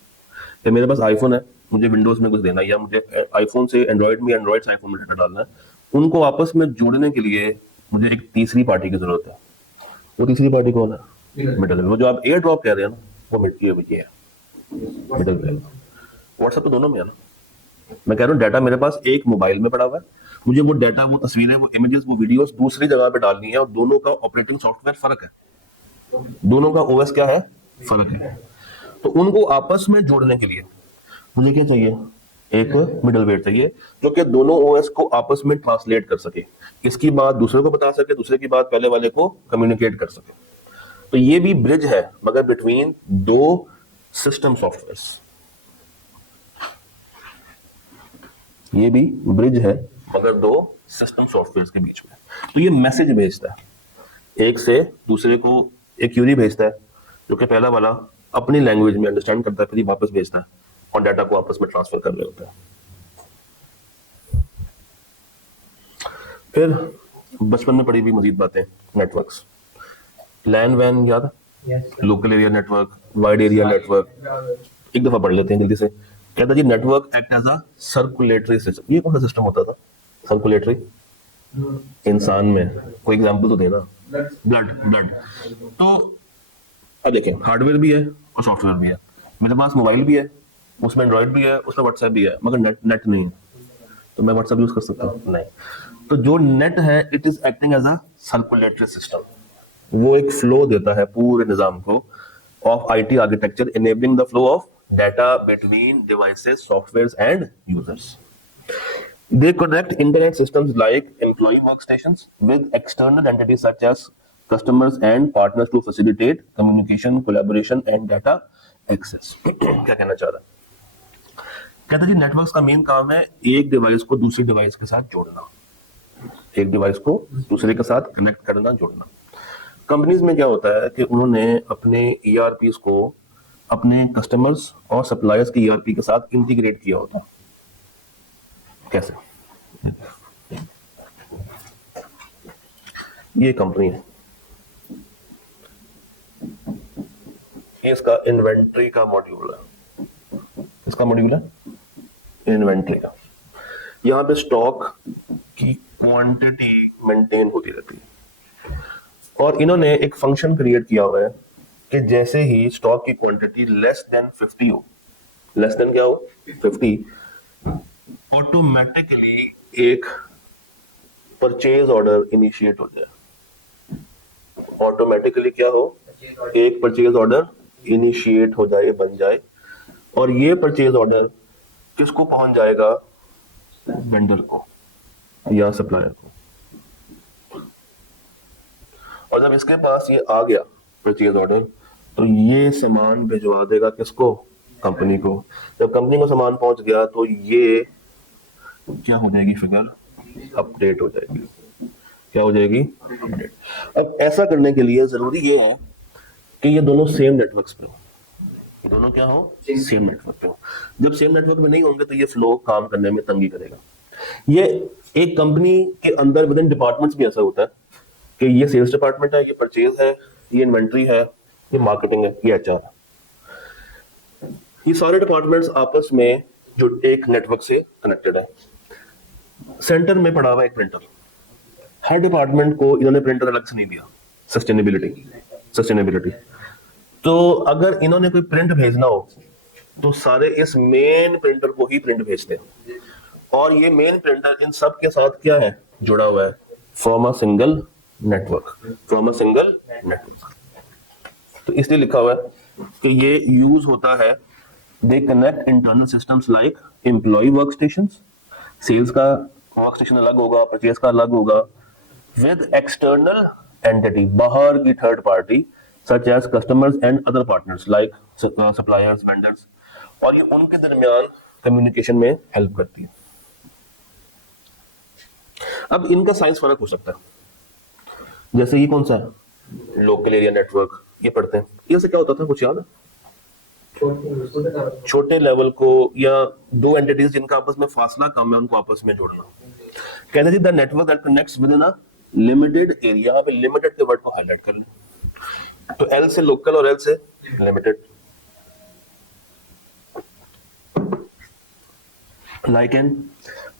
या मेरे पास आईफोन है, मुझे विंडोज में कुछ देना है, या मुझे आईफोन से एंड्रॉइड में, एंड्रॉइड से आईफोन में डाटा डालना है, उनको आपस में जोड़ने के लिए मुझे एक तीसरी पार्टी की जरूरत है। वो तीसरी पार्टी कौन है? मिडलवेयर। वो जो आप एयर ड्रॉप कह रहे हैं ना, वो ये है मिडलवेयर। व्हाट्सएप तो दोनों में है ना। मैं कह रहा हूँ डाटा मेरे पास एक मोबाइल में पड़ा हुआ है, मुझे वो डाटा, वो तस्वीरें, वो इमेजेस, वो वीडियोस दूसरी जगह पे डालनी है, और दोनों का ऑपरेटिंग सॉफ्टवेयर फर्क है, दोनों का ओएस क्या है? फर्क है। तो उनको आपस में जोड़ने के लिए मुझे क्या चाहिए? एक मिडलवेयर चाहिए जो कि दोनों ओएस को आपस में ट्रांसलेट कर सके, इसकी बात दूसरे को बता सके, दूसरे की बात पहले वाले को कम्युनिकेट कर सके। तो ये भी ब्रिज है मगर बिटवीन दो सिस्टम सॉफ्टवेयर्स, ये भी ब्रिज है मगर दो सिस्टम सॉफ्टवेयर्स के बीच में। तो ये मैसेज भेजता है, एक से दूसरे को एक क्यूरी भेजता है जो कि पहला वाला अपनी लैंग्वेज में अंडरस्टैंड करता है, फिर वापस भेजता है और डाटा को आपस में ट्रांसफर कर रहे होता है। फिर बचपन में पढ़ी हुई मजीद बातें, नेटवर्क्स, लैन वैन याद है? Local area network, wide area network. एक दफा पढ़ लेते हैं जल्दी से। कहता जी network act as a circulatory system. ये कौन सा सिस्टम होता था सर्कुलेटरी? इंसान में कोई एग्जांपल तो देना। ब्लड। तो अब देखिए, हार्डवेयर भी है और सॉफ्टवेयर भी है। मेरे पास मोबाइल भी है, उसमें एंड्रॉइड भी है, उसमें व्हाट्सएप भी है, मगर नेट नहीं है, तो मैं व्हाट्सएप यूज कर सकता हूँ? नहीं। तो जो नेट है, it is acting as a circulatory system. वो एक फ्लो देता है पूरे निजाम को of IT architecture, enabling the flow of data between devices, softwares and users. They connect internet systems like employee workstations with external entities such as customers and partners to facilitate communication, collaboration and data access. क्या कहना चाह रहा है? कहता जी networks का main काम है एक डिवाइस को दूसरी डिवाइस के साथ जोड़ना, एक डिवाइस को दूसरे के साथ कनेक्ट करना, जोड़ना। कंपनीज में क्या होता है कि उन्होंने अपने ईआरपीस को अपने कस्टमर्स और सप्लायर्स के ईआरपी के साथ इंटीग्रेट किया होता है। कैसे? ये कंपनी है, ये इसका इन्वेंट्री का मॉड्यूल है, इसका मॉड्यूल है इन्वेंट्री का। यहां पे स्टॉक की क्वांटिटी मेंटेन होती रहती है, और इन्होंने एक फंक्शन क्रिएट किया हुआ है कि जैसे ही स्टॉक की क्वांटिटी लेस देन 50 हो, लेस देन क्या हो? 50, ऑटोमेटिकली एक परचेज ऑर्डर इनिशिएट हो जाए। ऑटोमेटिकली क्या हो? एक परचेज ऑर्डर इनिशिएट हो जाए, बन जाए, और ये परचेज ऑर्डर किसको पहुंच जाएगा? वेंडर को या सप्लायर को। और जब इसके पास ये आ गया परचेज ऑर्डर, तो ये सामान भिजवा देगा किसको? कंपनी को। जब कंपनी को सामान पहुंच गया तो ये क्या हो जाएगी? फिगर अपडेट हो जाएगी। क्या हो जाएगी? अपडेट। अब ऐसा करने के लिए जरूरी ये है कि ये दोनों सेम नेटवर्क्स पे हो, दोनों क्या हो, सेम नेटवर्क पे हो। जब सेम नेटवर्क में नहीं होंगे तो ये फ्लो काम करने में तंगी करेगा। ये एक कंपनी के अंदर विद इन डिपार्टमेंट्स भी ऐसा होता है कि ये सेल्स डिपार्टमेंट है, ये परचेज है, ये इन्वेंट्री है, ये मार्केटिंग है, ये एचआर है। ये सारे डिपार्टमेंट्स आपस में जो एक नेटवर्क से कनेक्टेड है। सेंटर में पड़ा हुआ एक प्रिंटर, हर डिपार्टमेंट को इन्होंने प्रिंटर अलग से नहीं दिया। सस्टेनेबिलिटी तो अगर इन्होंने कोई प्रिंट भेजना हो तो सारे इस मेन प्रिंटर को ही प्रिंट भेजते हैं, और ये मेन प्रिंटर इन सब के साथ क्या है, जुड़ा हुआ है, फ्रॉम अ सिंगल नेटवर्क। तो इसलिए लिखा हुआ है कि ये यूज होता है, they connect internal systems like employ work station, sales का वर्क स्टेशन अलग होगा, परचेज का अलग होगा, विद एक्सटर्नल एंटिटी, बाहर की third party such as customers and other partners like suppliers, vendors, और ये उनके दरमियान कम्युनिकेशन में हेल्प करती है। अब इनका साइंस फर्क हो सकता है, जैसे ये कौन सा है, लोकल एरिया नेटवर्क, ये पढ़ते हैं। ये से क्या होता था, कुछ याद है? छोटे लेवल को या दो एंटिटीज जिनका आपस में फासला कम है उनको आपस में जोड़ना। कहते थे the network that connects with in a limited area. पे लिमिटेड के वर्ड को हाईलाइट कर लें, तो एल से लोकल और एल से लिमिटेड। लाइक एन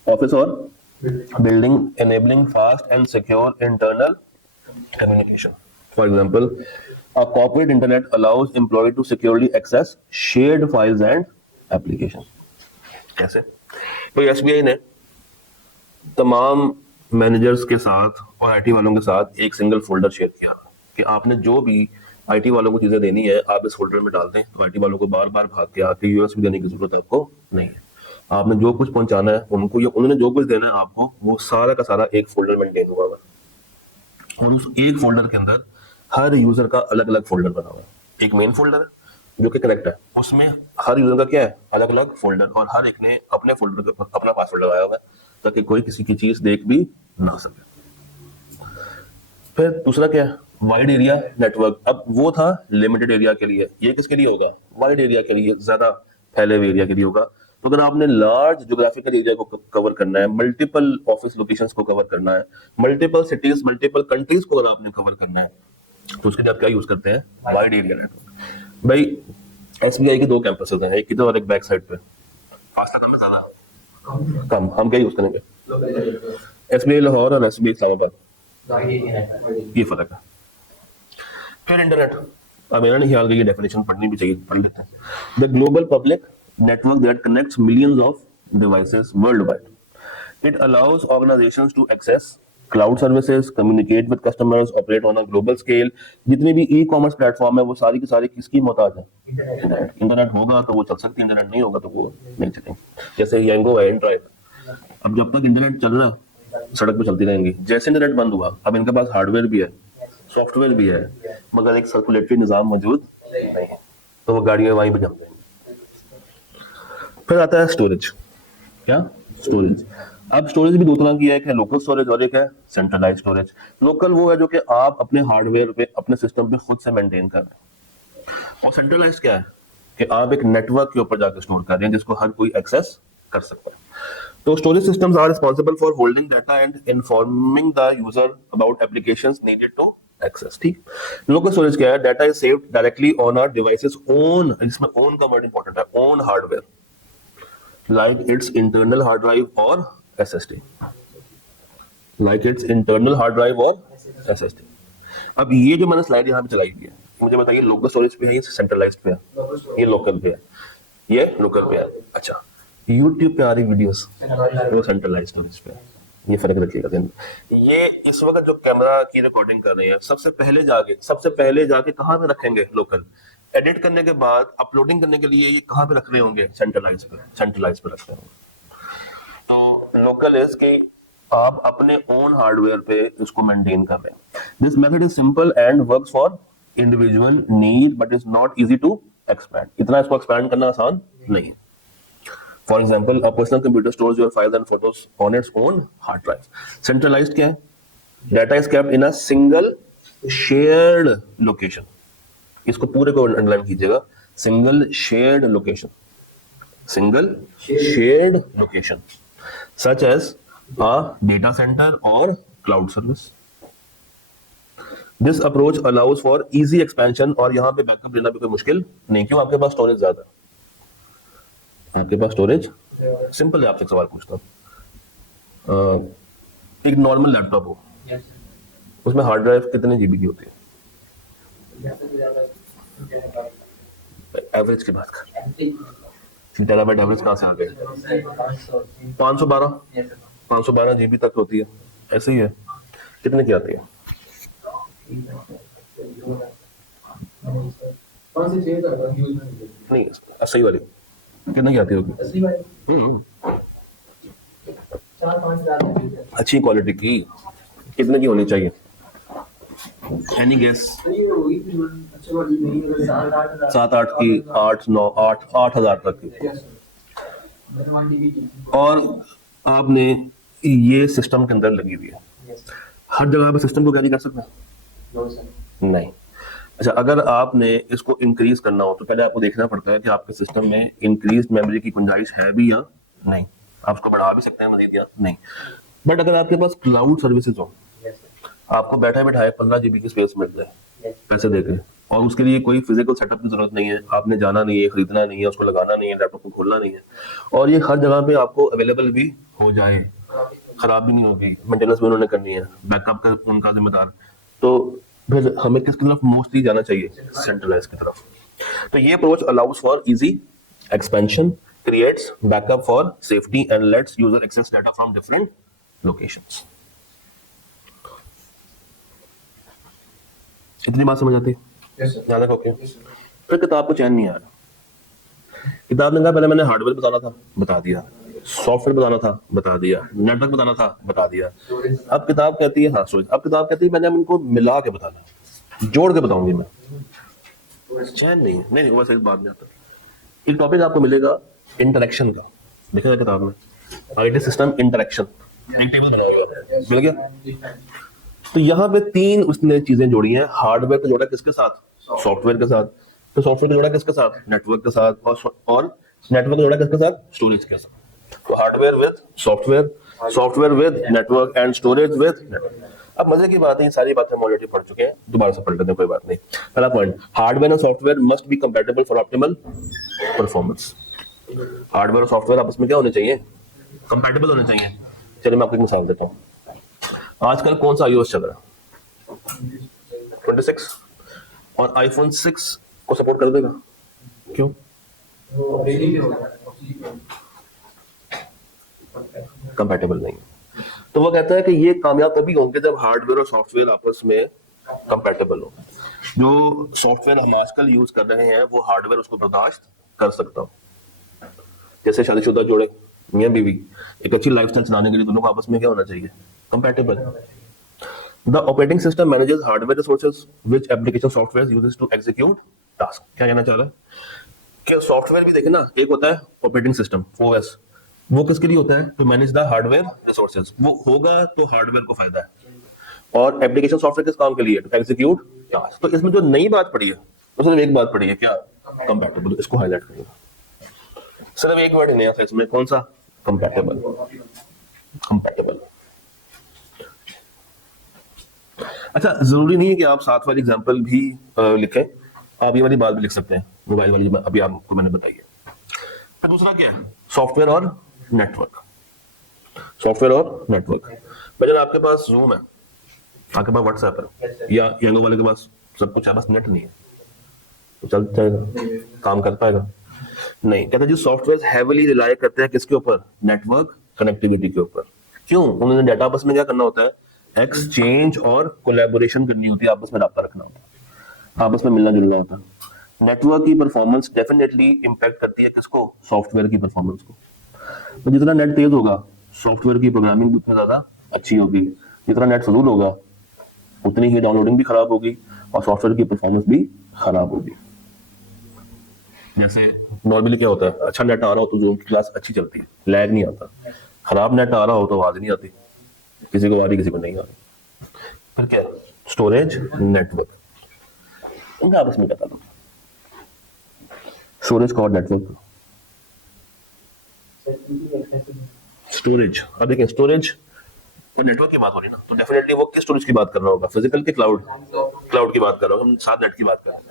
ऑफिस और building enabling fast and secure internal communication. For example, a corporate internet allows employee to securely access shared files and applications. कैसे? तो एसबीआई ने तमाम मैनेजर्स के साथ और आईटी वालों के साथ एक सिंगल फोल्डर शेयर किया कि आपने जो भी आईटी वालों को चीजें देनी है आप इस फोल्डर में डाल दें, तो आईटी वालों को बार बार भाग के आके यूएसबी देने की जरूरत आपको नहीं है। आपने जो कुछ पहुंचाना है उनको या उन्होंने जो कुछ देना है आपको, वो सारा का सारा एक फोल्डर मेंटेन हुआ है, और उस एक फोल्डर के अंदर हर यूजर का अलग अलग फोल्डर बना हुआ है। एक मेन फोल्डर है जो कि कनेक्ट है, उसमें हर यूजर का क्या है, अलग अलग फोल्डर, और हर एक ने अपने फोल्डर के ऊपर अपना पासवर्ड लगाया हुआ है ताकि कोई किसी की चीज देख भी ना सके। फिर दूसरा क्या है, वाइड एरिया नेटवर्क। अब वो था लिमिटेड एरिया के लिए, ये किसके लिए होगा, वाइड एरिया के लिए, ज्यादा फैले हुए एरिया के लिए होगा। तो अगर आपने लार्ज ज्योग्राफिकल एरिया को कवर करना है, मल्टीपल ऑफिस लोकेशंस को कवर करना है, मल्टीपल सिटीज, मल्टीपल कंट्रीज को अगर आपने कवर करना है, तो उसके लिए आप क्या यूज करते हैं, वाइड एरिया नेटवर्क। भाई एसबीआई के 2 कैंपसेस हैं, एक इधर और एक बैक साइड पे। फासला कम ज्यादा कम, हम क्या यूज करेंगे, एसबीआई लाहौर और एसबीआई इस्लामाबाद, ये फर्क है। फिर इंटरनेट, अब मेरा नहीं ख्याल कि ये डेफिनेशन पढ़नी भी चाहिए, पढ़ लेते हैं। The global public network that connects millions of devices worldwide. It allows organizations to access cloud services, communicate with customers, operate on a global scale. जितने भी ई-कॉमर्स प्लेटफॉर्म है वो सारी की सारी किसकी मोहताज है, इंटरनेट होगा तो वो चल सकती है, इंटरनेट नहीं होगा तो वो नहीं चलेंगे। जैसे यंगो है, एंड्रॉइड, अब जब तक इंटरनेट चल रहा है सड़क पे चलती रहेंगी। जैसे इंटरनेट बंद हुआ, अब इनके पास हार्डवेयर भी है, सॉफ्टवेयर भी है, मगर एक सर्कुलेटरी निजाम मौजूद नहीं है, तो वो गाड़ियां वहीं पे जम जाएंगी। फिर आता है स्टोरेज। क्या, स्टोरेज। अब स्टोरेज भी 2 तरह की है, एक है लोकल स्टोरेज और एक है सेंट्रलाइज स्टोरेज। लोकल वो है जो कि आप अपने हार्डवेयर पे, अपने सिस्टम पे खुद से मेंटेन कर रहे हैं, और सेंट्रलाइज क्या है कि आप एक नेटवर्क के ऊपर जाकर स्टोर कर रहे हैं जिसको हर कोई एक्सेस कर सकता है। तो storage systems are responsible for holding data and informing the user about applications needed to access. ठीक, लोकल स्टोरेज क्या है, data is saved directly on our devices own, इसमें ओन का वर्ड इंपॉर्टेंट है, own hardware, like its internal hard drive or SSD, like its internal hard drive or SSD। अब ये जो मैंने स्लाइड यहाँ पे चलाई हुई है, मुझे बताइए लोकल स्टोरेज पे है या सेंट्रलाइज्ड पे है, ये लोकल पे है, ये लोकल पे है। अच्छा, YouTube पे आ रही वीडियोस वो सेंट्रलाइज्ड स्टोरेज पे है, ये फर्क रखिएगा ध्यान में। ये इस वक्त जो कैमरा की रिकॉर्डिंग कर रहे हैं, सबसे पहले जाके कहाँ पे रखेंगे, लोकल। एडिट करने के बाद अपलोडिंग करने के लिए ये कहाँ पे रख रहे होंगे, सेंट्रलाइज पे रख रहे होंगे। तो लोकल इज कि आप अपने ओन हार्डवेयर पे इसको मेंटेन कर रहे हैं। This method is simple and works for individual need but is not easy to expand. इतना इसको एक्सपैंड करना आसान नहीं है। For example, a personal computer stores your files and photos on its own hard drive. Centralized क्या है, data is kept in a single shared location. इसको पूरे को अंडरलाइन कीजिएगा, single shared location, single shared location, such as a data center or cloud service. This approach allows for easy expansion, और यहाँ पे backup लेना भी कोई मुश्किल नहीं, क्यों? आपके पास स्टोरेज ज्यादा है, आपके पास स्टोरेज सिंपल है। आपसे एक सवाल पूछता हूँ, एक नॉर्मल लैपटॉप हो, उसमें हार्ड ड्राइव कितने जीबी की होती है? एवरेज की बात कर, टेराबाइट एवरेज कहाँ से आ गए? 512 जीबी तक होती है, ऐसे ही है। कितने की आती है? 5 से 6 तक यूज में नहीं, सही वाली कितने की आती होगी? असली भाई हम्म, 4-5 हज़ार अच्छी क्वालिटी की कितने की होनी चाहिए? Any guess? नहीं होगी अच्छी वाली नहीं है 7-8 हज़ार 7-8 की, 8-9 8 हज़ार तक की। और आपने ये सिस्टम के अंदर लगी हुई है, हर जगह पे सिस्टम को कैरी कर सकते हैं? नहीं। अच्छा, अगर आपने इसको इंक्रीज करना हो तो पहले आपको देखना पड़ता है कि आपके सिस्टम में इंक्रीज मेमोरी की गुंजाइश है भी या नहीं। आप उसको बढ़ा भी सकते हैं मजीद या नहीं। बट अगर आपके पास क्लाउड सर्विसेज हो, आपको बैठा बैठाए 15 जीबी की स्पेस मिल जाए पैसे देके, और उसके लिए कोई फिजिकल सेटअप की जरूरत नहीं है, आपने जाना नहीं है, खरीदना नहीं है, उसको लगाना नहीं है, लैपटॉप को खोलना नहीं है, और ये हर जगह पे आपको अवेलेबल भी हो जाए, खराब भी नहीं होगी, मेंटेनेंस भी उन्होंने करनी है, बैकअप का उनका जिम्मेदार। तो फिर हमें किसकी तरफ मोस्टली जाना चाहिए? सेंट्रलाइज की तरफ। तो ये approach allows for easy expansion, creates backup for safety and lets user access data from different locations. इतनी बात समझ आती है? यस सर ज्यादा ओके। फिर किताब को चैन नहीं आया। किताब ने कहा पहले मैंने हार्डवेयर बताना था, बता दिया, सॉफ्टवेयर बताना था, बता दिया, नेटवर्क बताना था, बता दिया। अब किताब कहती है, हाँ स्टोरेज, अब किताब कहती है मैंने अब इनको मिला के बताना है, जोड़ के बताऊंगी मैं। चैन नहीं है, नहीं वैसे इस बात में आता है। एक टॉपिक आपको मिलेगा इंटरेक्शन का, देखा किताब में, आईटी सिस्टम इंटरेक्शन, एक टेबल बनाया हुआ है, मिल गया। तो यहाँ पे 3 उसने चीजें जोड़ी हैं। हार्डवेयर को जोड़ा किसके साथ? सॉफ्टवेयर के साथ। तो सॉफ्टवेयर को जोड़ा किसके साथ? नेटवर्क के साथ। और नेटवर्क को जोड़ा किसके साथ? स्टोरेज के साथ। तो hardware with software, software with network and storage with network. अब मजे की बात है, ये सारी बातें हम ऑलरेडी पढ़ चुके हैं, दोबारा से पढ़ लेते हैं, कोई बात नहीं। पहला point, hardware and software must be compatible for optimal performance. Hardware और सॉफ्टवेयर आपस में क्या होने चाहिए? कंपैटिबल होने चाहिए। चलिए मैं आपको एक मिसाल देता हूँ। आजकल कौन सा iOS चल रहा है? 26, और आईफोन 6 को सपोर्ट कर देगा? क्यों? वो डेली पे होता है कंपैटिबल नहीं। तो वो कहता है कि ये कामयाब तभी होंगे जब हार्डवेयर और सॉफ्टवेयर आपस में कंपैटिबल हो। जो सॉफ्टवेयर हम आजकल यूज कर रहे हैं वो हार्डवेयर उसको बर्दाश्त कर सकता हो। जैसे शादीशुदा जोड़े, मियां बीवी, एक अच्छी लाइफस्टाइल चलाने के लिए दोनों को आपस में क्या होना चाहिए? Compatible. The operating system manages hardware resources which application software uses to execute task. क्या कहना चाह रहा है कि सॉफ्टवेयर भी देखे ना, एक होता है ऑपरेटिंग सिस्टम ओएस, वो किसके लिए होता है? To manage the hardware resources. वो होगा तो हार्डवेयर को फायदा है, और एप्लीकेशन सॉफ्टवेयर किस काम के लिए? To execute task. तो इसमें जो नई बात पड़ी है उसमें एक बात पड़ी है, क्या? कंपैटिबल। इसको हाईलाइट करिएगा, सिर्फ एक वर्ड नया था इसमें, कौन सा? कंपैटिबल। कंपैटिबल। अच्छा, जरूरी नहीं है कि आप साथ वाली एग्जांपल भी लिखें, आप ये वाली बात भी लिख सकते हैं, मोबाइल वाली अभी आपको मैंने बताई है। फिर दूसरा क्या है? सॉफ्टवेयर और नेटवर्क। सॉफ्टवेयर और नेटवर्क। भजन आपके पास जूम है, आपके पास व्हाट्सएप है, या यंगो वाले के पास सब कुछ है, बस नेट नहीं है, तो चल जाएगा, काम कर पाएगा? नहीं। कहते हैं जी सॉफ्टवेयर हैवीली रिलाय करते हैं किसके ऊपर? नेटवर्क कनेक्टिविटी के ऊपर। क्यों? उन्होंने डाटा आपस में क्या करना होता है? एक्सचेंज और कोलैबोरेशन करनी होती है, आपस में राब्ता रखना होता है, आपस में मिलना जुलना होता है। नेटवर्क की परफॉर्मेंस डेफिनेटली इंपैक्ट करती है किसको? सॉफ्टवेयर की परफॉर्मेंस को। तो जितना नेट तेज होगा सॉफ्टवेयर की प्रोग्रामिंग भी उतना ज्यादा अच्छी होगी, जितना नेट फजूल होगा उतनी ही डाउनलोडिंग भी खराब होगी और सॉफ्टवेयर की परफॉर्मेंस भी खराब होगी। जैसे नॉर्मली क्या होता है, अच्छा नेट आ रहा हो तो जूम की क्लास अच्छी चलती है, लैग नहीं आता। खराब नेट आ रहा हो तो आवाज नहीं आती, किसी को आ रही किसी को नहीं आ रही। फिर क्या? स्टोरेज, नेटवर्क, इनका आपस में क्या ताल्लुक? स्टोरेज का और नेटवर्क। स्टोरेज, अब देखिए स्टोरेज और नेटवर्क की बात हो रही है ना, तो डेफिनेटली वो किस स्टोरेज की बात कर रहा होगा, फिजिकल की क्लाउड? क्लाउड की बात कर रहा हूँ, हम साथ नेट की बात कर रहे हैं।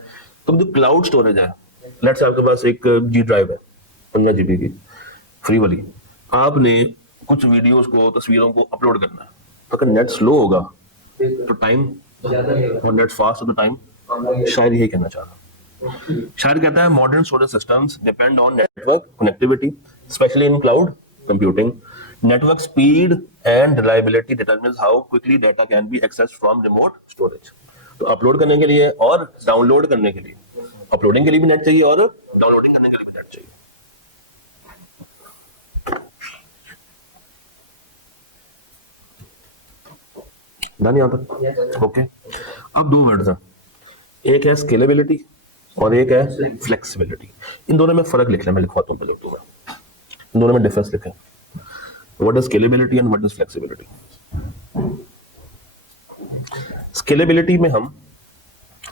तो जो क्लाउड स्टोरेज है, लेट्स से आपके पास एक जी ड्राइव है 15 GB की फ्री वाली, आपने कुछ वीडियोस को, तस्वीरों को अपलोड करना है, तो अगर नेट स्लो होगा तो टाइम, और नेट फास्ट हो तो टाइम। शायद यही कहना चाह रहा हूं। शायद कहता है modern storage systems depend on network connectivity, specially in cloud computing. Network speed and reliability determines how quickly data can be accessed from remote storage. तो अपलोड करने के लिए और डाउनलोड करने के लिए, अपलोडिंग के लिए भी नेट चाहिए और डाउनलोडिंग करने के लिए भी नेट चाहिए। डन यहाँ तक? ओके। अब दो वर्ड्स हैं, एक है स्केलेबिलिटी और एक है फ्लेक्सिबिलिटी। इन दोनों में फर्क लिखना, मैं लिखवाता हूँ पहले तो मैं इन दोनों में डिफरेंस लिखें। What is scalability and what is flexibility? Scalability में हम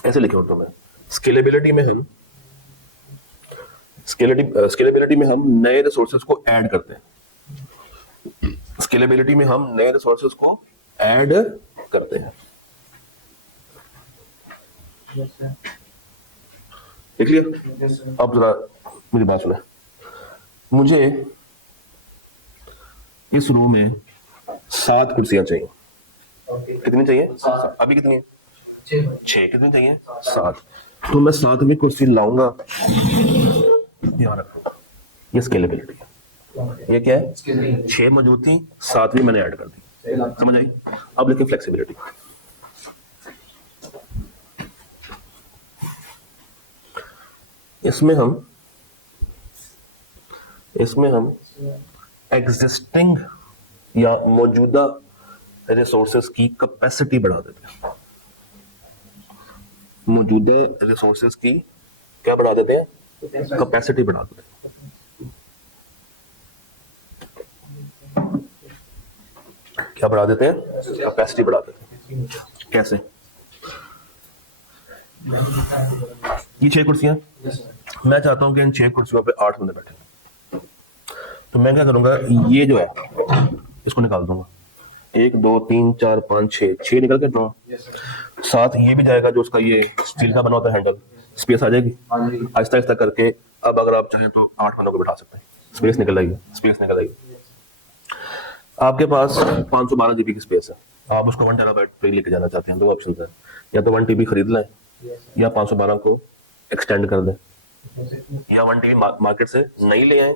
ऐसे लिखे उर्दू में, स्केलेबिलिटी में हम नए रिसोर्सेज को ऐड करते हैं। स्केलेबिलिटी में हम नए रिसोर्सेज को ऐड करते हैं। देख लिया? अब जरा मेरी बात सुने, मुझे इस रूम में 7 कुर्सियां चाहिए। कितनी चाहिए? अभी कितनी है? 6। कितनी चाहिए? 7। तो मैं 7वीं कुर्सी लाऊंगा, ध्यान रखो, ये स्केलेबिलिटी है। ये क्या है? 6 मौजूद थी, 7वीं मैंने ऐड कर दी। समझ आई? अब लिखे फ्लेक्सिबिलिटी। इसमें हम एग्जिस्टिंग या मौजूदा रिसोर्सेज की कैपेसिटी बढ़ा देते हैं। मौजूदा रिसोर्सेज की क्या बढ़ा देते हैं? कैपेसिटी बढ़ा देते हैं। क्या बढ़ा देते हैं? कैपेसिटी बढ़ा देते हैं। कैसे? ये 6 कुर्सियां, मैं चाहता हूं कि इन 6 कुर्सियों पे 8 बंदे बैठे। तो मैं क्या करूंगा, ये जो है इसको निकाल दूंगा। 1 2 3 4 5 6 निकल के 9। साथ ये भी जाएगा, जो उसका ये स्टील का बना होता है हैंडल, स्पेस आ जाएगी। आहिस्ता आहिस्ता करके अब अगर आप चाहें तो 8 बंदों को बैठा सकते हैं। स्पेस निकल आएगी। आपके पास 512 GB की स्पेस है, आप उसको 1 TB पे लेके जाना चाहते हैं। 2 ऑप्शन है, या तो 1 TB खरीद लें या 512 को एक्सटेंड कर दें, या 1 TB मार्केट से नहीं ले आए,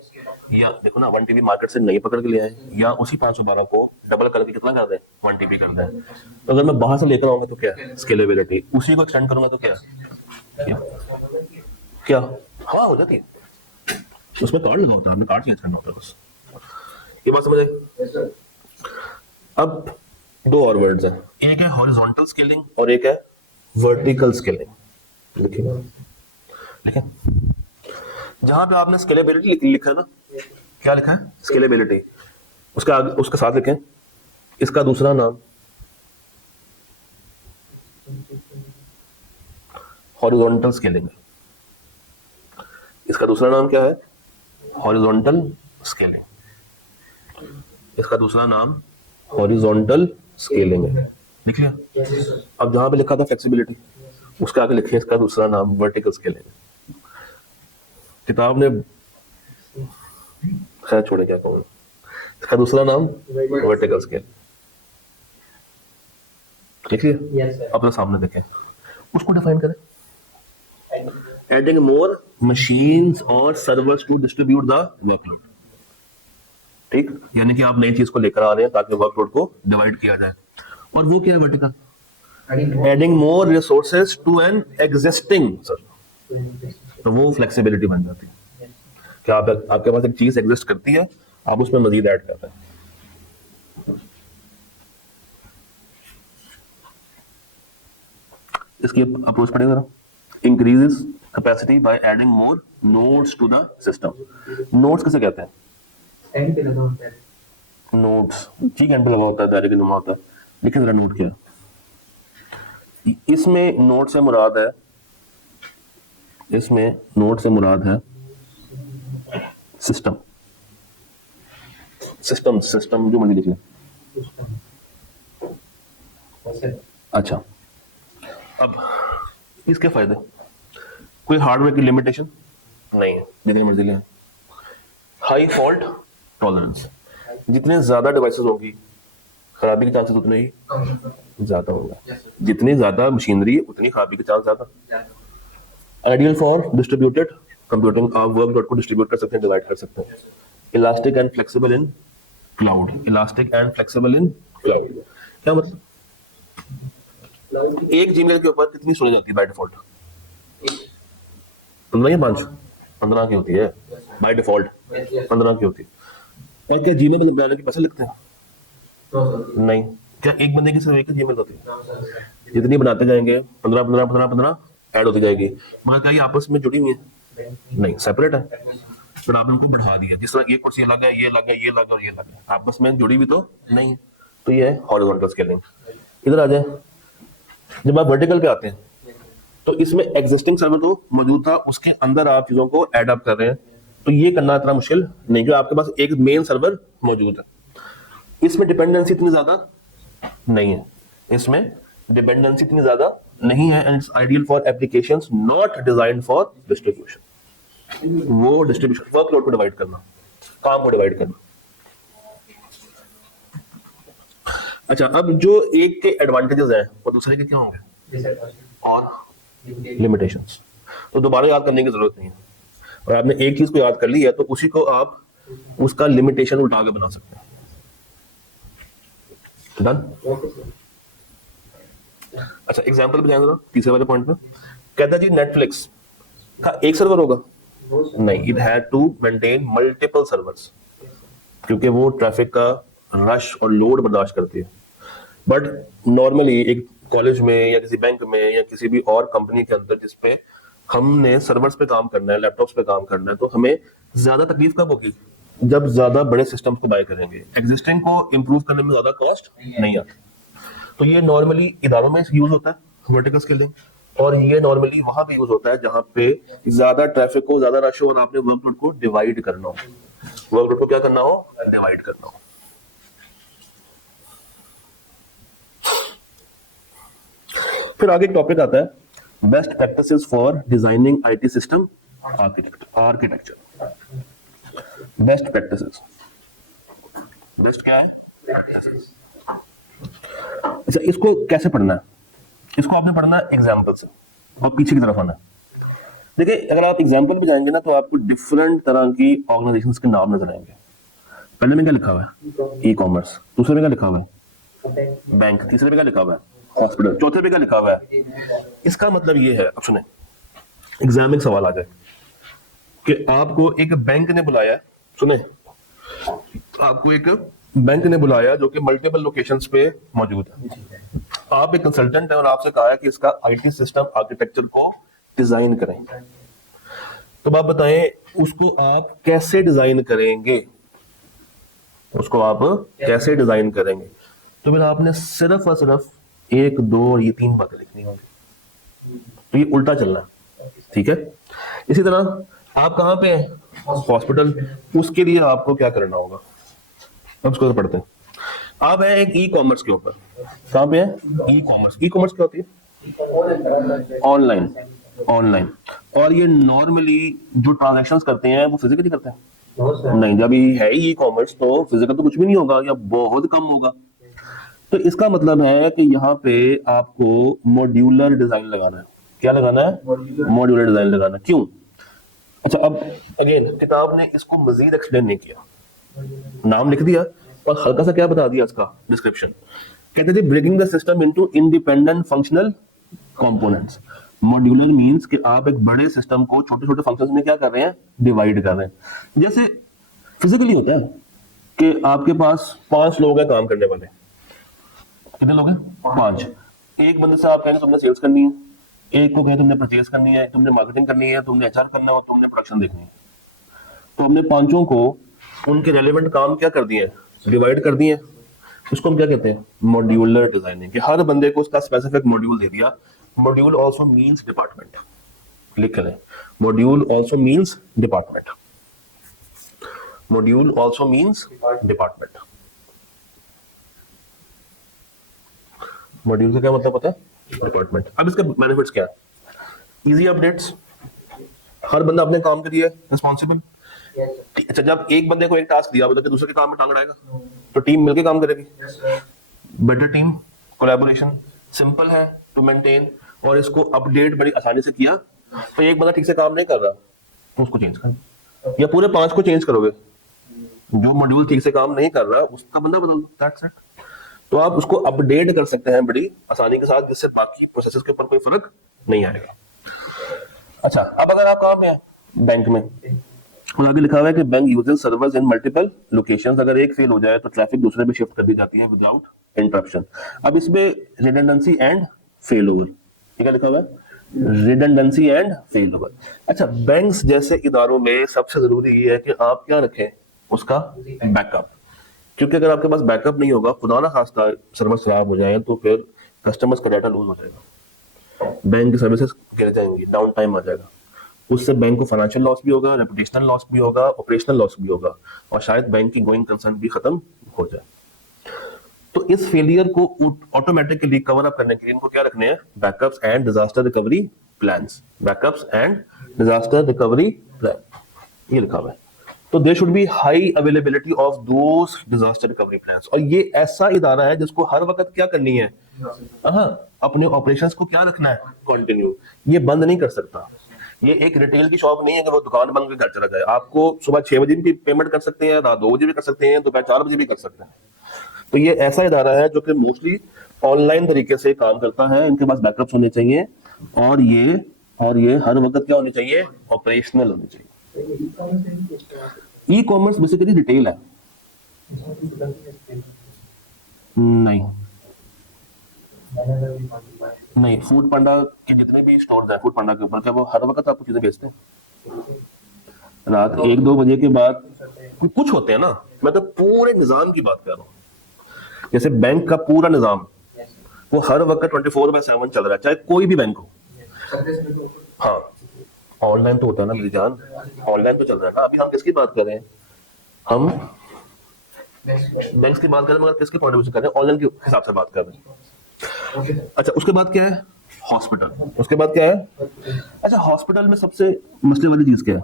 या देखो ना 1 TB मार्केट से नहीं पकड़ के ले आए, या उसी 512 को डबल करके कितना कर दें? 1 TB कर दें। तो अगर मैं बाहर से लेकर आऊंगा तो क्या? स्केलेबिलिटी। उसी को एक्सटेंड करूंगा तो क्या? हाँ, हो जाती है। उसमें कार्ड लगा होता है, कार्ड चेंज करना होता है बस। ये बात समझ आई? अब 2 और वर्ड्स हैं, एक है हॉरिजॉन्टल स्केलिंग और एक है वर्टिकल स्केलिंग। लिखें जहां पे आपने स्केलेबिलिटी लिखा है ना, क्या लिखा है? स्केलेबिलिटी। उसका आगे, उसके साथ लिखें इसका दूसरा नाम हॉरिजॉन्टल स्केलिंग है। इसका दूसरा नाम क्या है? Horizontal scaling. इसका दूसरा नाम हॉरिजॉन्टल स्केलिंग है। लिख लिया? अब जहां पे लिखा था फ्लेक्सिबिलिटी, उसके आगे लिखिए इसका दूसरा नाम वर्टिकल स्केलिंग है। किताब ने खैर छोड़े, क्या कहूँ, इसका दूसरा नाम वर्टिकल स्केल। लिख लिया? अपने सामने देखें, उसको डिफाइन करें। एडिंग मोर मशीन्स और servers to distribute the workload. ठीक, यानी कि आप नई चीज को लेकर आ रहे हैं ताकि वर्कलोड को डिवाइड किया जाए। और वो क्या है vertical? Adding more resources to an existing, तो वो फ्लेक्सिबिलिटी बन जाती है कि आपके पास एक चीज एग्जिस्ट करती है, आप उसमें मजीद ऐड कर रहे हैं। इसकी अप्रोच पड़ेगा ना, increases capacity by adding more nodes to the system. Nodes किसे कहते हैं? एंड पे लगा होता है नोड्स, ठीक, एंड पे लगा होता है, दायरे के नुमा होता है। लेकिन जरा नोट किया, इसमें नोड से मुराद है सिस्टम, सिस्टम सिस्टम जो मर्जी लिख लें। अच्छा, अब इसके फायदे, कोई हार्डवेयर की लिमिटेशन नहीं है, जितनी मर्जी लें। हाई फॉल्ट टॉलरेंस, जितने ज्यादा डिवाइसेस होंगी खराबी के चांसेस उतने ही ज्यादा होगा, जितनी ज्यादा मशीनरी उतनी खराबी के चांस ज्यादा। आइडियल फॉर डिस्ट्रीब्यूटेड कंप्यूटिंग, आप वर्कलोड को डिस्ट्रीब्यूट कर सकते हैं, डिवाइड कर सकते हैं। Elastic and flexible in cloud, elastic and flexible in cloud क्या मतलब, एक जीमेल के ऊपर कितनी स्टोरेज आती है बाय डिफॉल्ट? 15 या 5? 15 की होती है बाय डिफॉल्ट, 15 की होती है। क्या जीमेल में बनाने के पैसे लगते हैं? नहीं। क्या एक बंदे की सिर्फ एक ही जीमेल होती है? जितनी बनाते जाएंगे 15 15 15 15 ऐड होती जाएगी, मगर क्या ये आपस में जुड़ी हुई है? नहीं, सेपरेट है। फिर आपने उनको बढ़ा दिया, जिस तरह ये कुर्सी अलग है, ये अलग है, ये अलग है और ये अलग है, आपस में जुड़ी भी तो नहीं है। तो ये है हॉरिजॉन्टल स्केलिंग। इधर आ जाए, जब आप वर्टिकल पे आते हैं तो इसमें एग्जिस्टिंग सर्वर तो मौजूद था, उसके अंदर आप चीजों को ऐड अप कर रहे हैं, तो ये करना इतना मुश्किल नहीं, क्योंकि आपके पास एक मेन सर्वर मौजूद है। इसमें डिपेंडेंसी इतनी ज्यादा नहीं है, इसमें डिपेंडेंसी इतनी ज्यादा नहीं है, and it's ideal for applications not designed for distribution. वो डिस्ट्रीब्यूशन वर्कलोड को डिवाइड करना, काम को डिवाइड करना। अच्छा, अब जो एक के एडवांटेजेस हैं वो दूसरे के क्या होंगे और लिमिटेशंस, तो दोबारा याद करने की जरूरत नहीं है। और आपने एक चीज को याद कर ली है तो उसी को आप उसका लिमिटेशन उल्टा के बना सकते हैं। डन। अच्छा, एग्जांपल पे ध्यान देना, तीसरे वाले पॉइंट पे कहता जी नेटफ्लिक्स का एक सर्वर होगा? नहीं, it had to maintain multiple servers, क्योंकि वो ट्रैफिक का रश और लोड बर्दाश्त करती है। बट नॉर्मली एक कॉलेज में या किसी बैंक में या किसी भी और कंपनी के अंदर जिसपे हमने सर्वर्स पे काम करना है, लैपटॉप्स पे काम करना है, तो हमें ज्यादा तकलीफ कब होगी? जब ज्यादा बड़े सिस्टम्स को बाय करेंगे। एग्जिस्टिंग को इंप्रूव करने में ज्यादा कॉस्ट नहीं आता। तो ये नॉर्मली इदारों में यूज होता है वर्टिकल स्केलिंग, और ये नॉर्मली वहां पे यूज होता है जहां पे ज्यादा ट्रैफिक हो, ज्यादा रश हो और आपने वर्कलोड को डिवाइड करना हो। वर्कलोड को क्या करना हो? डिवाइड करना हो। फिर आगे एक टॉपिक आता है best practices for designing IT system architecture. Best practices, best क्या है? अच्छा, इसको कैसे पढ़ना है? इसको आपने पढ़ना है एग्जाम्पल से और पीछे की तरफ आना है। देखिए, अगर आप एग्जाम्पल पे जाएंगे ना तो आपको डिफरेंट तरह की ऑर्गेनाइजेशंस के नाम नजर आएंगे। पहले में क्या लिखा हुआ है? E commerce. दूसरे में क्या लिखा हुआ है? बैंक। तीसरे में क्या लिखा हुआ है? हॉस्पिटल। चौथे पे क्या लिखा हुआ है? इसका मतलब ये है, अब सुने, एग्जाम में सवाल आ जाए कि आपको एक बैंक ने बुलाया, सुने, आपको एक बैंक ने बुलाया जो कि मल्टीपल लोकेशंस पे मौजूद है। आप एक कंसल्टेंट है और आपसे कहा है कि इसका आईटी सिस्टम आर्किटेक्चर को डिजाइन करें। तो आप बताएं उसको आप कैसे डिजाइन करेंगे, उसको आप कैसे डिजाइन करेंगे? तो फिर आपने सिर्फ और सिर्फ 1, 2 और ये 3 बातें लिखनी होंगी। तो ये उल्टा चलना है, ठीक है। इसी तरह आप कहां पे हैं? हॉस्पिटल। उसके लिए आपको क्या करना होगा? अब इसको पढ़ते हैं। आप हैं एक ई कॉमर्स के ऊपर। कहां पे है? E commerce. ई कॉमर्स क्या होती है? ऑनलाइन। ऑनलाइन। और ये नॉर्मली जो ट्रांजैक्शंस करते हैं वो फिजिकली करते हैं? नहीं, जब ये है ई कॉमर्स तो फिजिकल तो कुछ भी नहीं होगा या बहुत कम होगा। तो इसका मतलब है कि यहाँ पे आपको मॉड्यूलर डिजाइन लगाना है। क्या लगाना है? मॉड्यूलर डिजाइन लगाना। क्यों? अच्छा, अब अगेन किताब ने इसको मजीद एक्सप्लेन नहीं किया, नाम लिख दिया और हल्का सा क्या बता दिया इसका डिस्क्रिप्शन। कहते थे breaking the system into independent functional components. Modular means कि आप एक बड़े सिस्टम को छोटे छोटे फंक्शंस में क्या कर रहे हैं? डिवाइड कर रहे हैं। जैसे फिजिकली होता है कि आपके पास 5 लोग हैं काम करने वाले। कितने लोग हैं? 5। एक बंदे से आप कहेंगे तुमने सेल्स करनी है, एक को कहें तुमने परचेज करनी है, तुमने मार्केटिंग करनी है, तुमने एचआर करना है और तुमने प्रोडक्शन देखनी है। तो हमने 5 को उनके रेलेवेंट काम क्या कर दिए? डिवाइड कर दिए। इसको हम क्या कहते हैं? Modular designing. कि हर बंदे को उसका स्पेसिफिक मॉड्यूल दे दिया। Module also means department. लिख लें, module also means department. Module also means department. Module का क्या मतलब होता है? डिपार्टमेंट। अब इसके बेनिफिट्स क्या है? इजी अपडेट्स, हर बंदा अपने काम के लिए रिस्पॉन्सिबल। अच्छा, जब एक बंदे को एक टास्क दिया तो दूसरे के काम में टांग अड़ाएगा? तो टीम मिलकर काम करेगी। बेटर टीम कोलैबोरेशन, सिंपल है टू मेंटेन, और इसको अपडेट बड़ी आसानी से किया। तो एक बंदा ठीक से काम नहीं कर रहा तो उसको चेंज कर, या पूरे 5 को चेंज करोगे। जो मॉड्यूल ठीक से काम नहीं कर रहा उसका बंदा बदल दो, दैट्स इट। तो आप उसको अपडेट कर सकते हैं बड़ी आसानी के साथ, जिससे बाकी प्रोसेसेस के ऊपर कोई फर्क नहीं आएगा। अच्छा, अब अगर आप कहाँ पे हैं? बैंक में। और आगे लिखा हुआ है कि बैंक यूजेस सर्वर्स इन मल्टीपल लोकेशंस। अगर एक फेल हो जाए तो ट्रैफिक दूसरे पे शिफ्ट कर दी जाती है विदाउट इंटरप्शन। अब इसमें रिडंडेंसी एंड फेल ओवर, क्या लिखा हुआ है? Redundancy and fail over. अच्छा, बैंक्स जैसे इदारों में सबसे जरूरी ये है कि आप क्या रखें? उसका बैकअप। क्योंकि अगर आपके पास बैकअप नहीं होगा, खुदा ना खास्ता सर्वर खराब हो जाए, तो फिर कस्टमर्स का डाटा लूज हो जाएगा, बैंक की सर्विसेज गिर जाएंगी, डाउन टाइम आ जाएगा। उससे बैंक को फाइनेंशियल लॉस भी होगा, रेपुटेशनल लॉस भी होगा, ऑपरेशनल लॉस भी होगा, और शायद बैंक की गोइंग कंसर्न भी खत्म हो जाए। तो इस फेलियर को ऑटोमेटिकली कवर अप करने के लिए इनको क्या रखने हैं? Backups and disaster recovery plans. Backups and disaster recovery plan, ये लिखा हुआ है। तो there should be high availability of those disaster recovery plans. और ये ऐसा इदारा है जिसको हर वक्त क्या करनी है? अपने ऑपरेशंस को क्या रखना है? कंटिन्यू। ये बंद नहीं कर सकता। ये एक रिटेल की शॉप नहीं है कि वो दुकान बंद करके घर चला जाए। आपको सुबह 6 बजे भी पेमेंट कर सकते हैं, रात 2 बजे भी कर सकते हैं, दोपहर 4 बजे भी कर सकते हैं। तो ये ऐसा इदारा है जो कि मोस्टली ऑनलाइन तरीके से काम करता है। इनके पास बैकअप्स होने चाहिए, और ये हर वक्त क्या होने चाहिए? ऑपरेशनल होने चाहिए। ई कॉमर्स बेसिकली रिटेल है। नहीं, फूड पांडा के जितने भी स्टोर्स हैं फूड पांडा के ऊपर, क्या वो हर वक्त आपको चीजें बेचते हैं? रात 1-2 बजे के बाद कुछ होते हैं ना। मैं तो पूरे निजाम की बात कर रहा हूँ। जैसे बैंक का पूरा निजाम वो हर वक्त 24/7 चल रहा है, चाहे कोई भी बैंक हो। हाँ, ऑनलाइन तो होता है ना मेरी जान, ऑनलाइन तो चल रहा है ना। अभी हम किसकी बात कर रहे हैं? हम बैंक्स की बात कर रहे हैं, मगर किसके पॉइंट ऑफ व्यू से कर रहे हैं? ऑनलाइन के हिसाब से बात कर रहे हैं। अच्छा, उसके बाद क्या है? हॉस्पिटल। उसके बाद क्या है? अच्छा, हॉस्पिटल में सबसे मसले वाली चीज क्या है?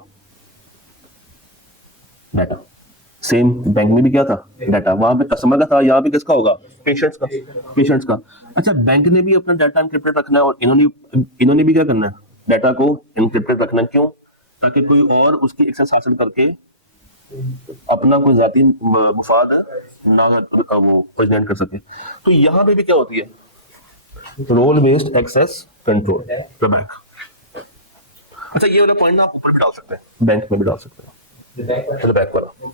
डाटा। सेम बैंक में भी क्या था? डाटा। वहां पे कस्टमर का था, यहाँ पे किसका होगा? पेशेंट्स का। अच्छा, बैंक ने भी अपना डाटा एनक्रिप्टेड रखना है, और इन्होंने भी क्या करना है? डाटा को एनक्रिप्टेड रखना। क्यों? ताकि कोई और उसकी एक्सेस हासिल करके अपना कोई जाती मुफाद ना वो प्रेजेंट कर सके। तो यहाँ पे भी क्या होती है? Role based access control bank. अच्छा, ये वाला पॉइंट आप ऊपर भी डाल सकते हैं, बैंक में भी डाल सकते हैं। चलो बैक वाला।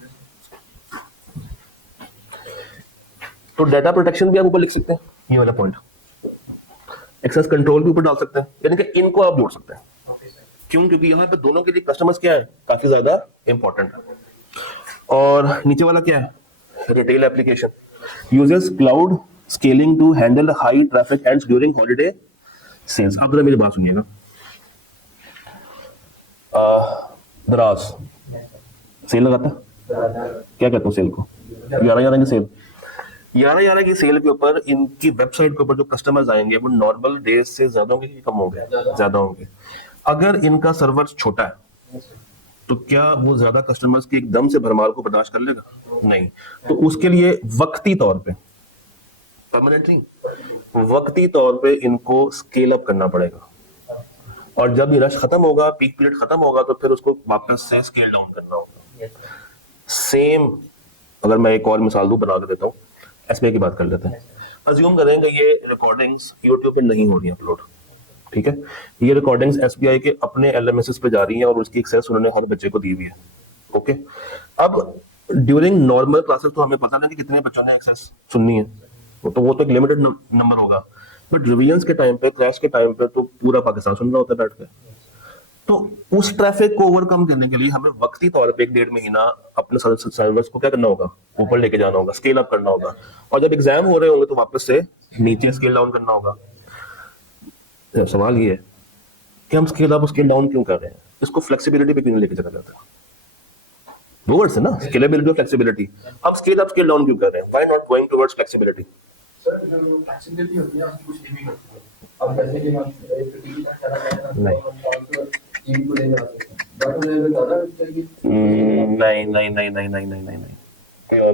तो डाटा प्रोटेक्शन भी आप ऊपर लिख सकते हैं, ये वाला पॉइंट। एक्सेस कंट्रोल भी ऊपर डाल सकते हैं, यानी कि इनको आप जोड़ सकते हैं। क्यों? क्योंकि यहाँ पे दोनों के लिए कस्टमर्स क्या है? काफी ज्यादा इंपॉर्टेंट है। और नीचे वाला क्या है? Retail application uses cloud scaling to handle high traffic ends during holiday sales. आप जरा मेरी बात सुनिएगा। दराज सेल लगाता है, क्या कहते हो सेल को? 11/11 की सेल। 11/11 की सेल के ऊपर इनकी वेबसाइट के ऊपर जो कस्टमर्स आएंगे वो नॉर्मल डेज से ज्यादा होंगे कि कम होंगे? ज्यादा होंगे। अगर इनका सर्वर छोटा है तो क्या वो ज्यादा कस्टमर्स की एकदम से भरमार को बर्दाश्त कर लेगा? नहीं। तो उसके लिए वक्ती तौर पे, परमानेंट नहीं, वक्ती तौर पे इनको स्केल अप करना पड़ेगा। और जब ये रश खत्म होगा, पीक पीरियड खत्म होगा, तो फिर उसको वापस से स्केल डाउन करना होगा। सेम अगर मैं एक और मिसाल दूं, बना के देता हूँ। एसबीआई की बात कर लेते हैं। अज्यूम करेंगे ये रिकॉर्डिंग्स यूट्यूब पे नहीं हो रही अपलोड, ठीक है? ये रिकॉर्डिंग्स एसबीआई के अपने एलएमएसएस पे जा रही हैं, और उसकी एक्सेस उन्होंने हर बच्चे को दी हुई है। ओके, अब ड्यूरिंग नॉर्मल क्लासेस तो हमें पता नहीं कि कितने बच्चों ने एक्सेस सुननी है, तो वो तो एक लिमिटेड नंबर होगा। बट रिवीजन्स के टाइम पे, क्रैश के टाइम पे तो पूरा पाकिस्तान सुन रहा होता है बैठ के। तो उस ट्रैफिक को ओवरकम करने के लिए हमें वक्ती तौर पे 1-1.5 महीना अपने सर्वर्स को क्या करना होगा? ऊपर लेके जाना होगा, स्केल अप करना होगा। और जब एग्जाम हो रहे होंगे तो वापस से नीचे स्केल डाउन करना होगा। सवाल ये है कि हम स्केल अप स्केल डाउन क्यों कर रहे हैं? इसको फ्लेक्सिबिलिटी पे क्यों लेके चला जाता है? दो वर्ड्स है ना, स्केलेबिलिटी और फ्लेक्सिबिलिटी। अब स्केल अप स्केल डाउन क्यों कर रहे हैं, why not going towards flexibility? Sir जो फ्लेक्सिबिलिटी होती है उसकी कुछ लिमिट होती है। अब जैसे कि हम एक टीवी का चला गया है नहीं। तो हम टीवी को ले जा सकते हैं, बट मुझे भी ज्यादा लगता है कि नहीं नहीं नहीं नहीं नहीं नहीं नहीं नहीं, कोई और?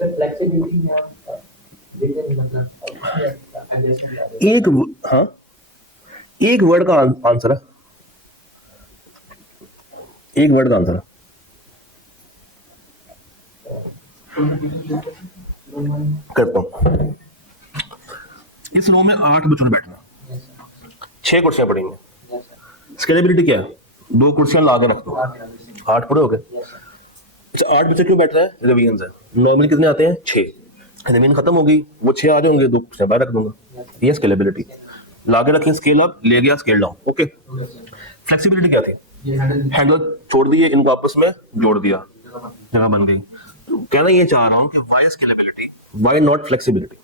सर फ्लेक्सिबिलिटी में आप देखते हैं मतलब हाँ, एक वर्ड का आंसर है, एक वर्ड का आंसर है। करता हूँ। इस रो में 8 बच्चों ने बैठना, 6 कुर्सियां पड़ेंगी। स्केलेबिलिटी क्या है, 2 कुर्सियां ला के रख दो, 8 पूरे हो गए। 8 बच्चे क्यों बैठ रहे हैं, रिवीजन है। नॉर्मली कितने आते हैं, 6। रिवीजन खत्म हो गई, वो 6 आ जाएंगे, 2 कुर्सियां बाहर रख दूंगा। ये स्केलेबिलिटी, लाके रखी, स्केल अप, ले गया स्केल डाउन। ओके। फ्लेक्सिबिलिटी क्या थी, हैंडल छोड़ दिए, इनको आपस में जोड़ दिया, जगह बन गई। तो कहना ये चाह रहा हूं कि why scalability, why not flexibility?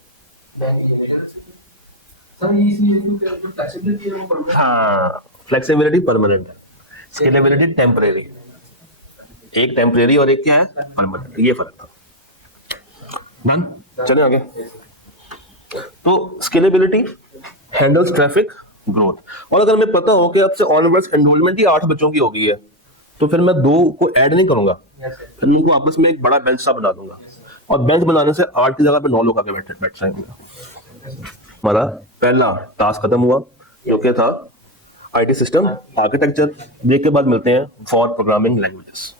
Sir ये इसलिए क्योंकि जो फ्लेक्सिबिलिटी है वो परमानेंट हाँ, फ्लेक्सिबिलिटी परमानेंट है, स्केलेबिलिटी टेम्परेरी। एक टेम्परेरी और एक क्या है, परमानेंट। ये फर्क था। डन, चले आगे। तो स्केलेबिलिटी हैंडल्स ट्रैफिक ग्रोथ। और अगर हमें पता हो कि अब से ऑनवर्ड्स एनरोलमेंट ही 8 बच्चों की हो गई है, तो फिर मैं 2 को ऐड नहीं करूंगा, फिर मैं उनको आपस में एक बड़ा बेंच सा बना दूंगा, और बेंच बनाने से 8 की जगह पे 9 लोग आके बैठ जाएंगे। हमारा पहला टास्क खत्म हुआ, जो क्या था, आईटी सिस्टम आर्किटेक्चर। ब्रेक के बाद मिलते हैं फॉर प्रोग्रामिंग लैंग्वेजेस।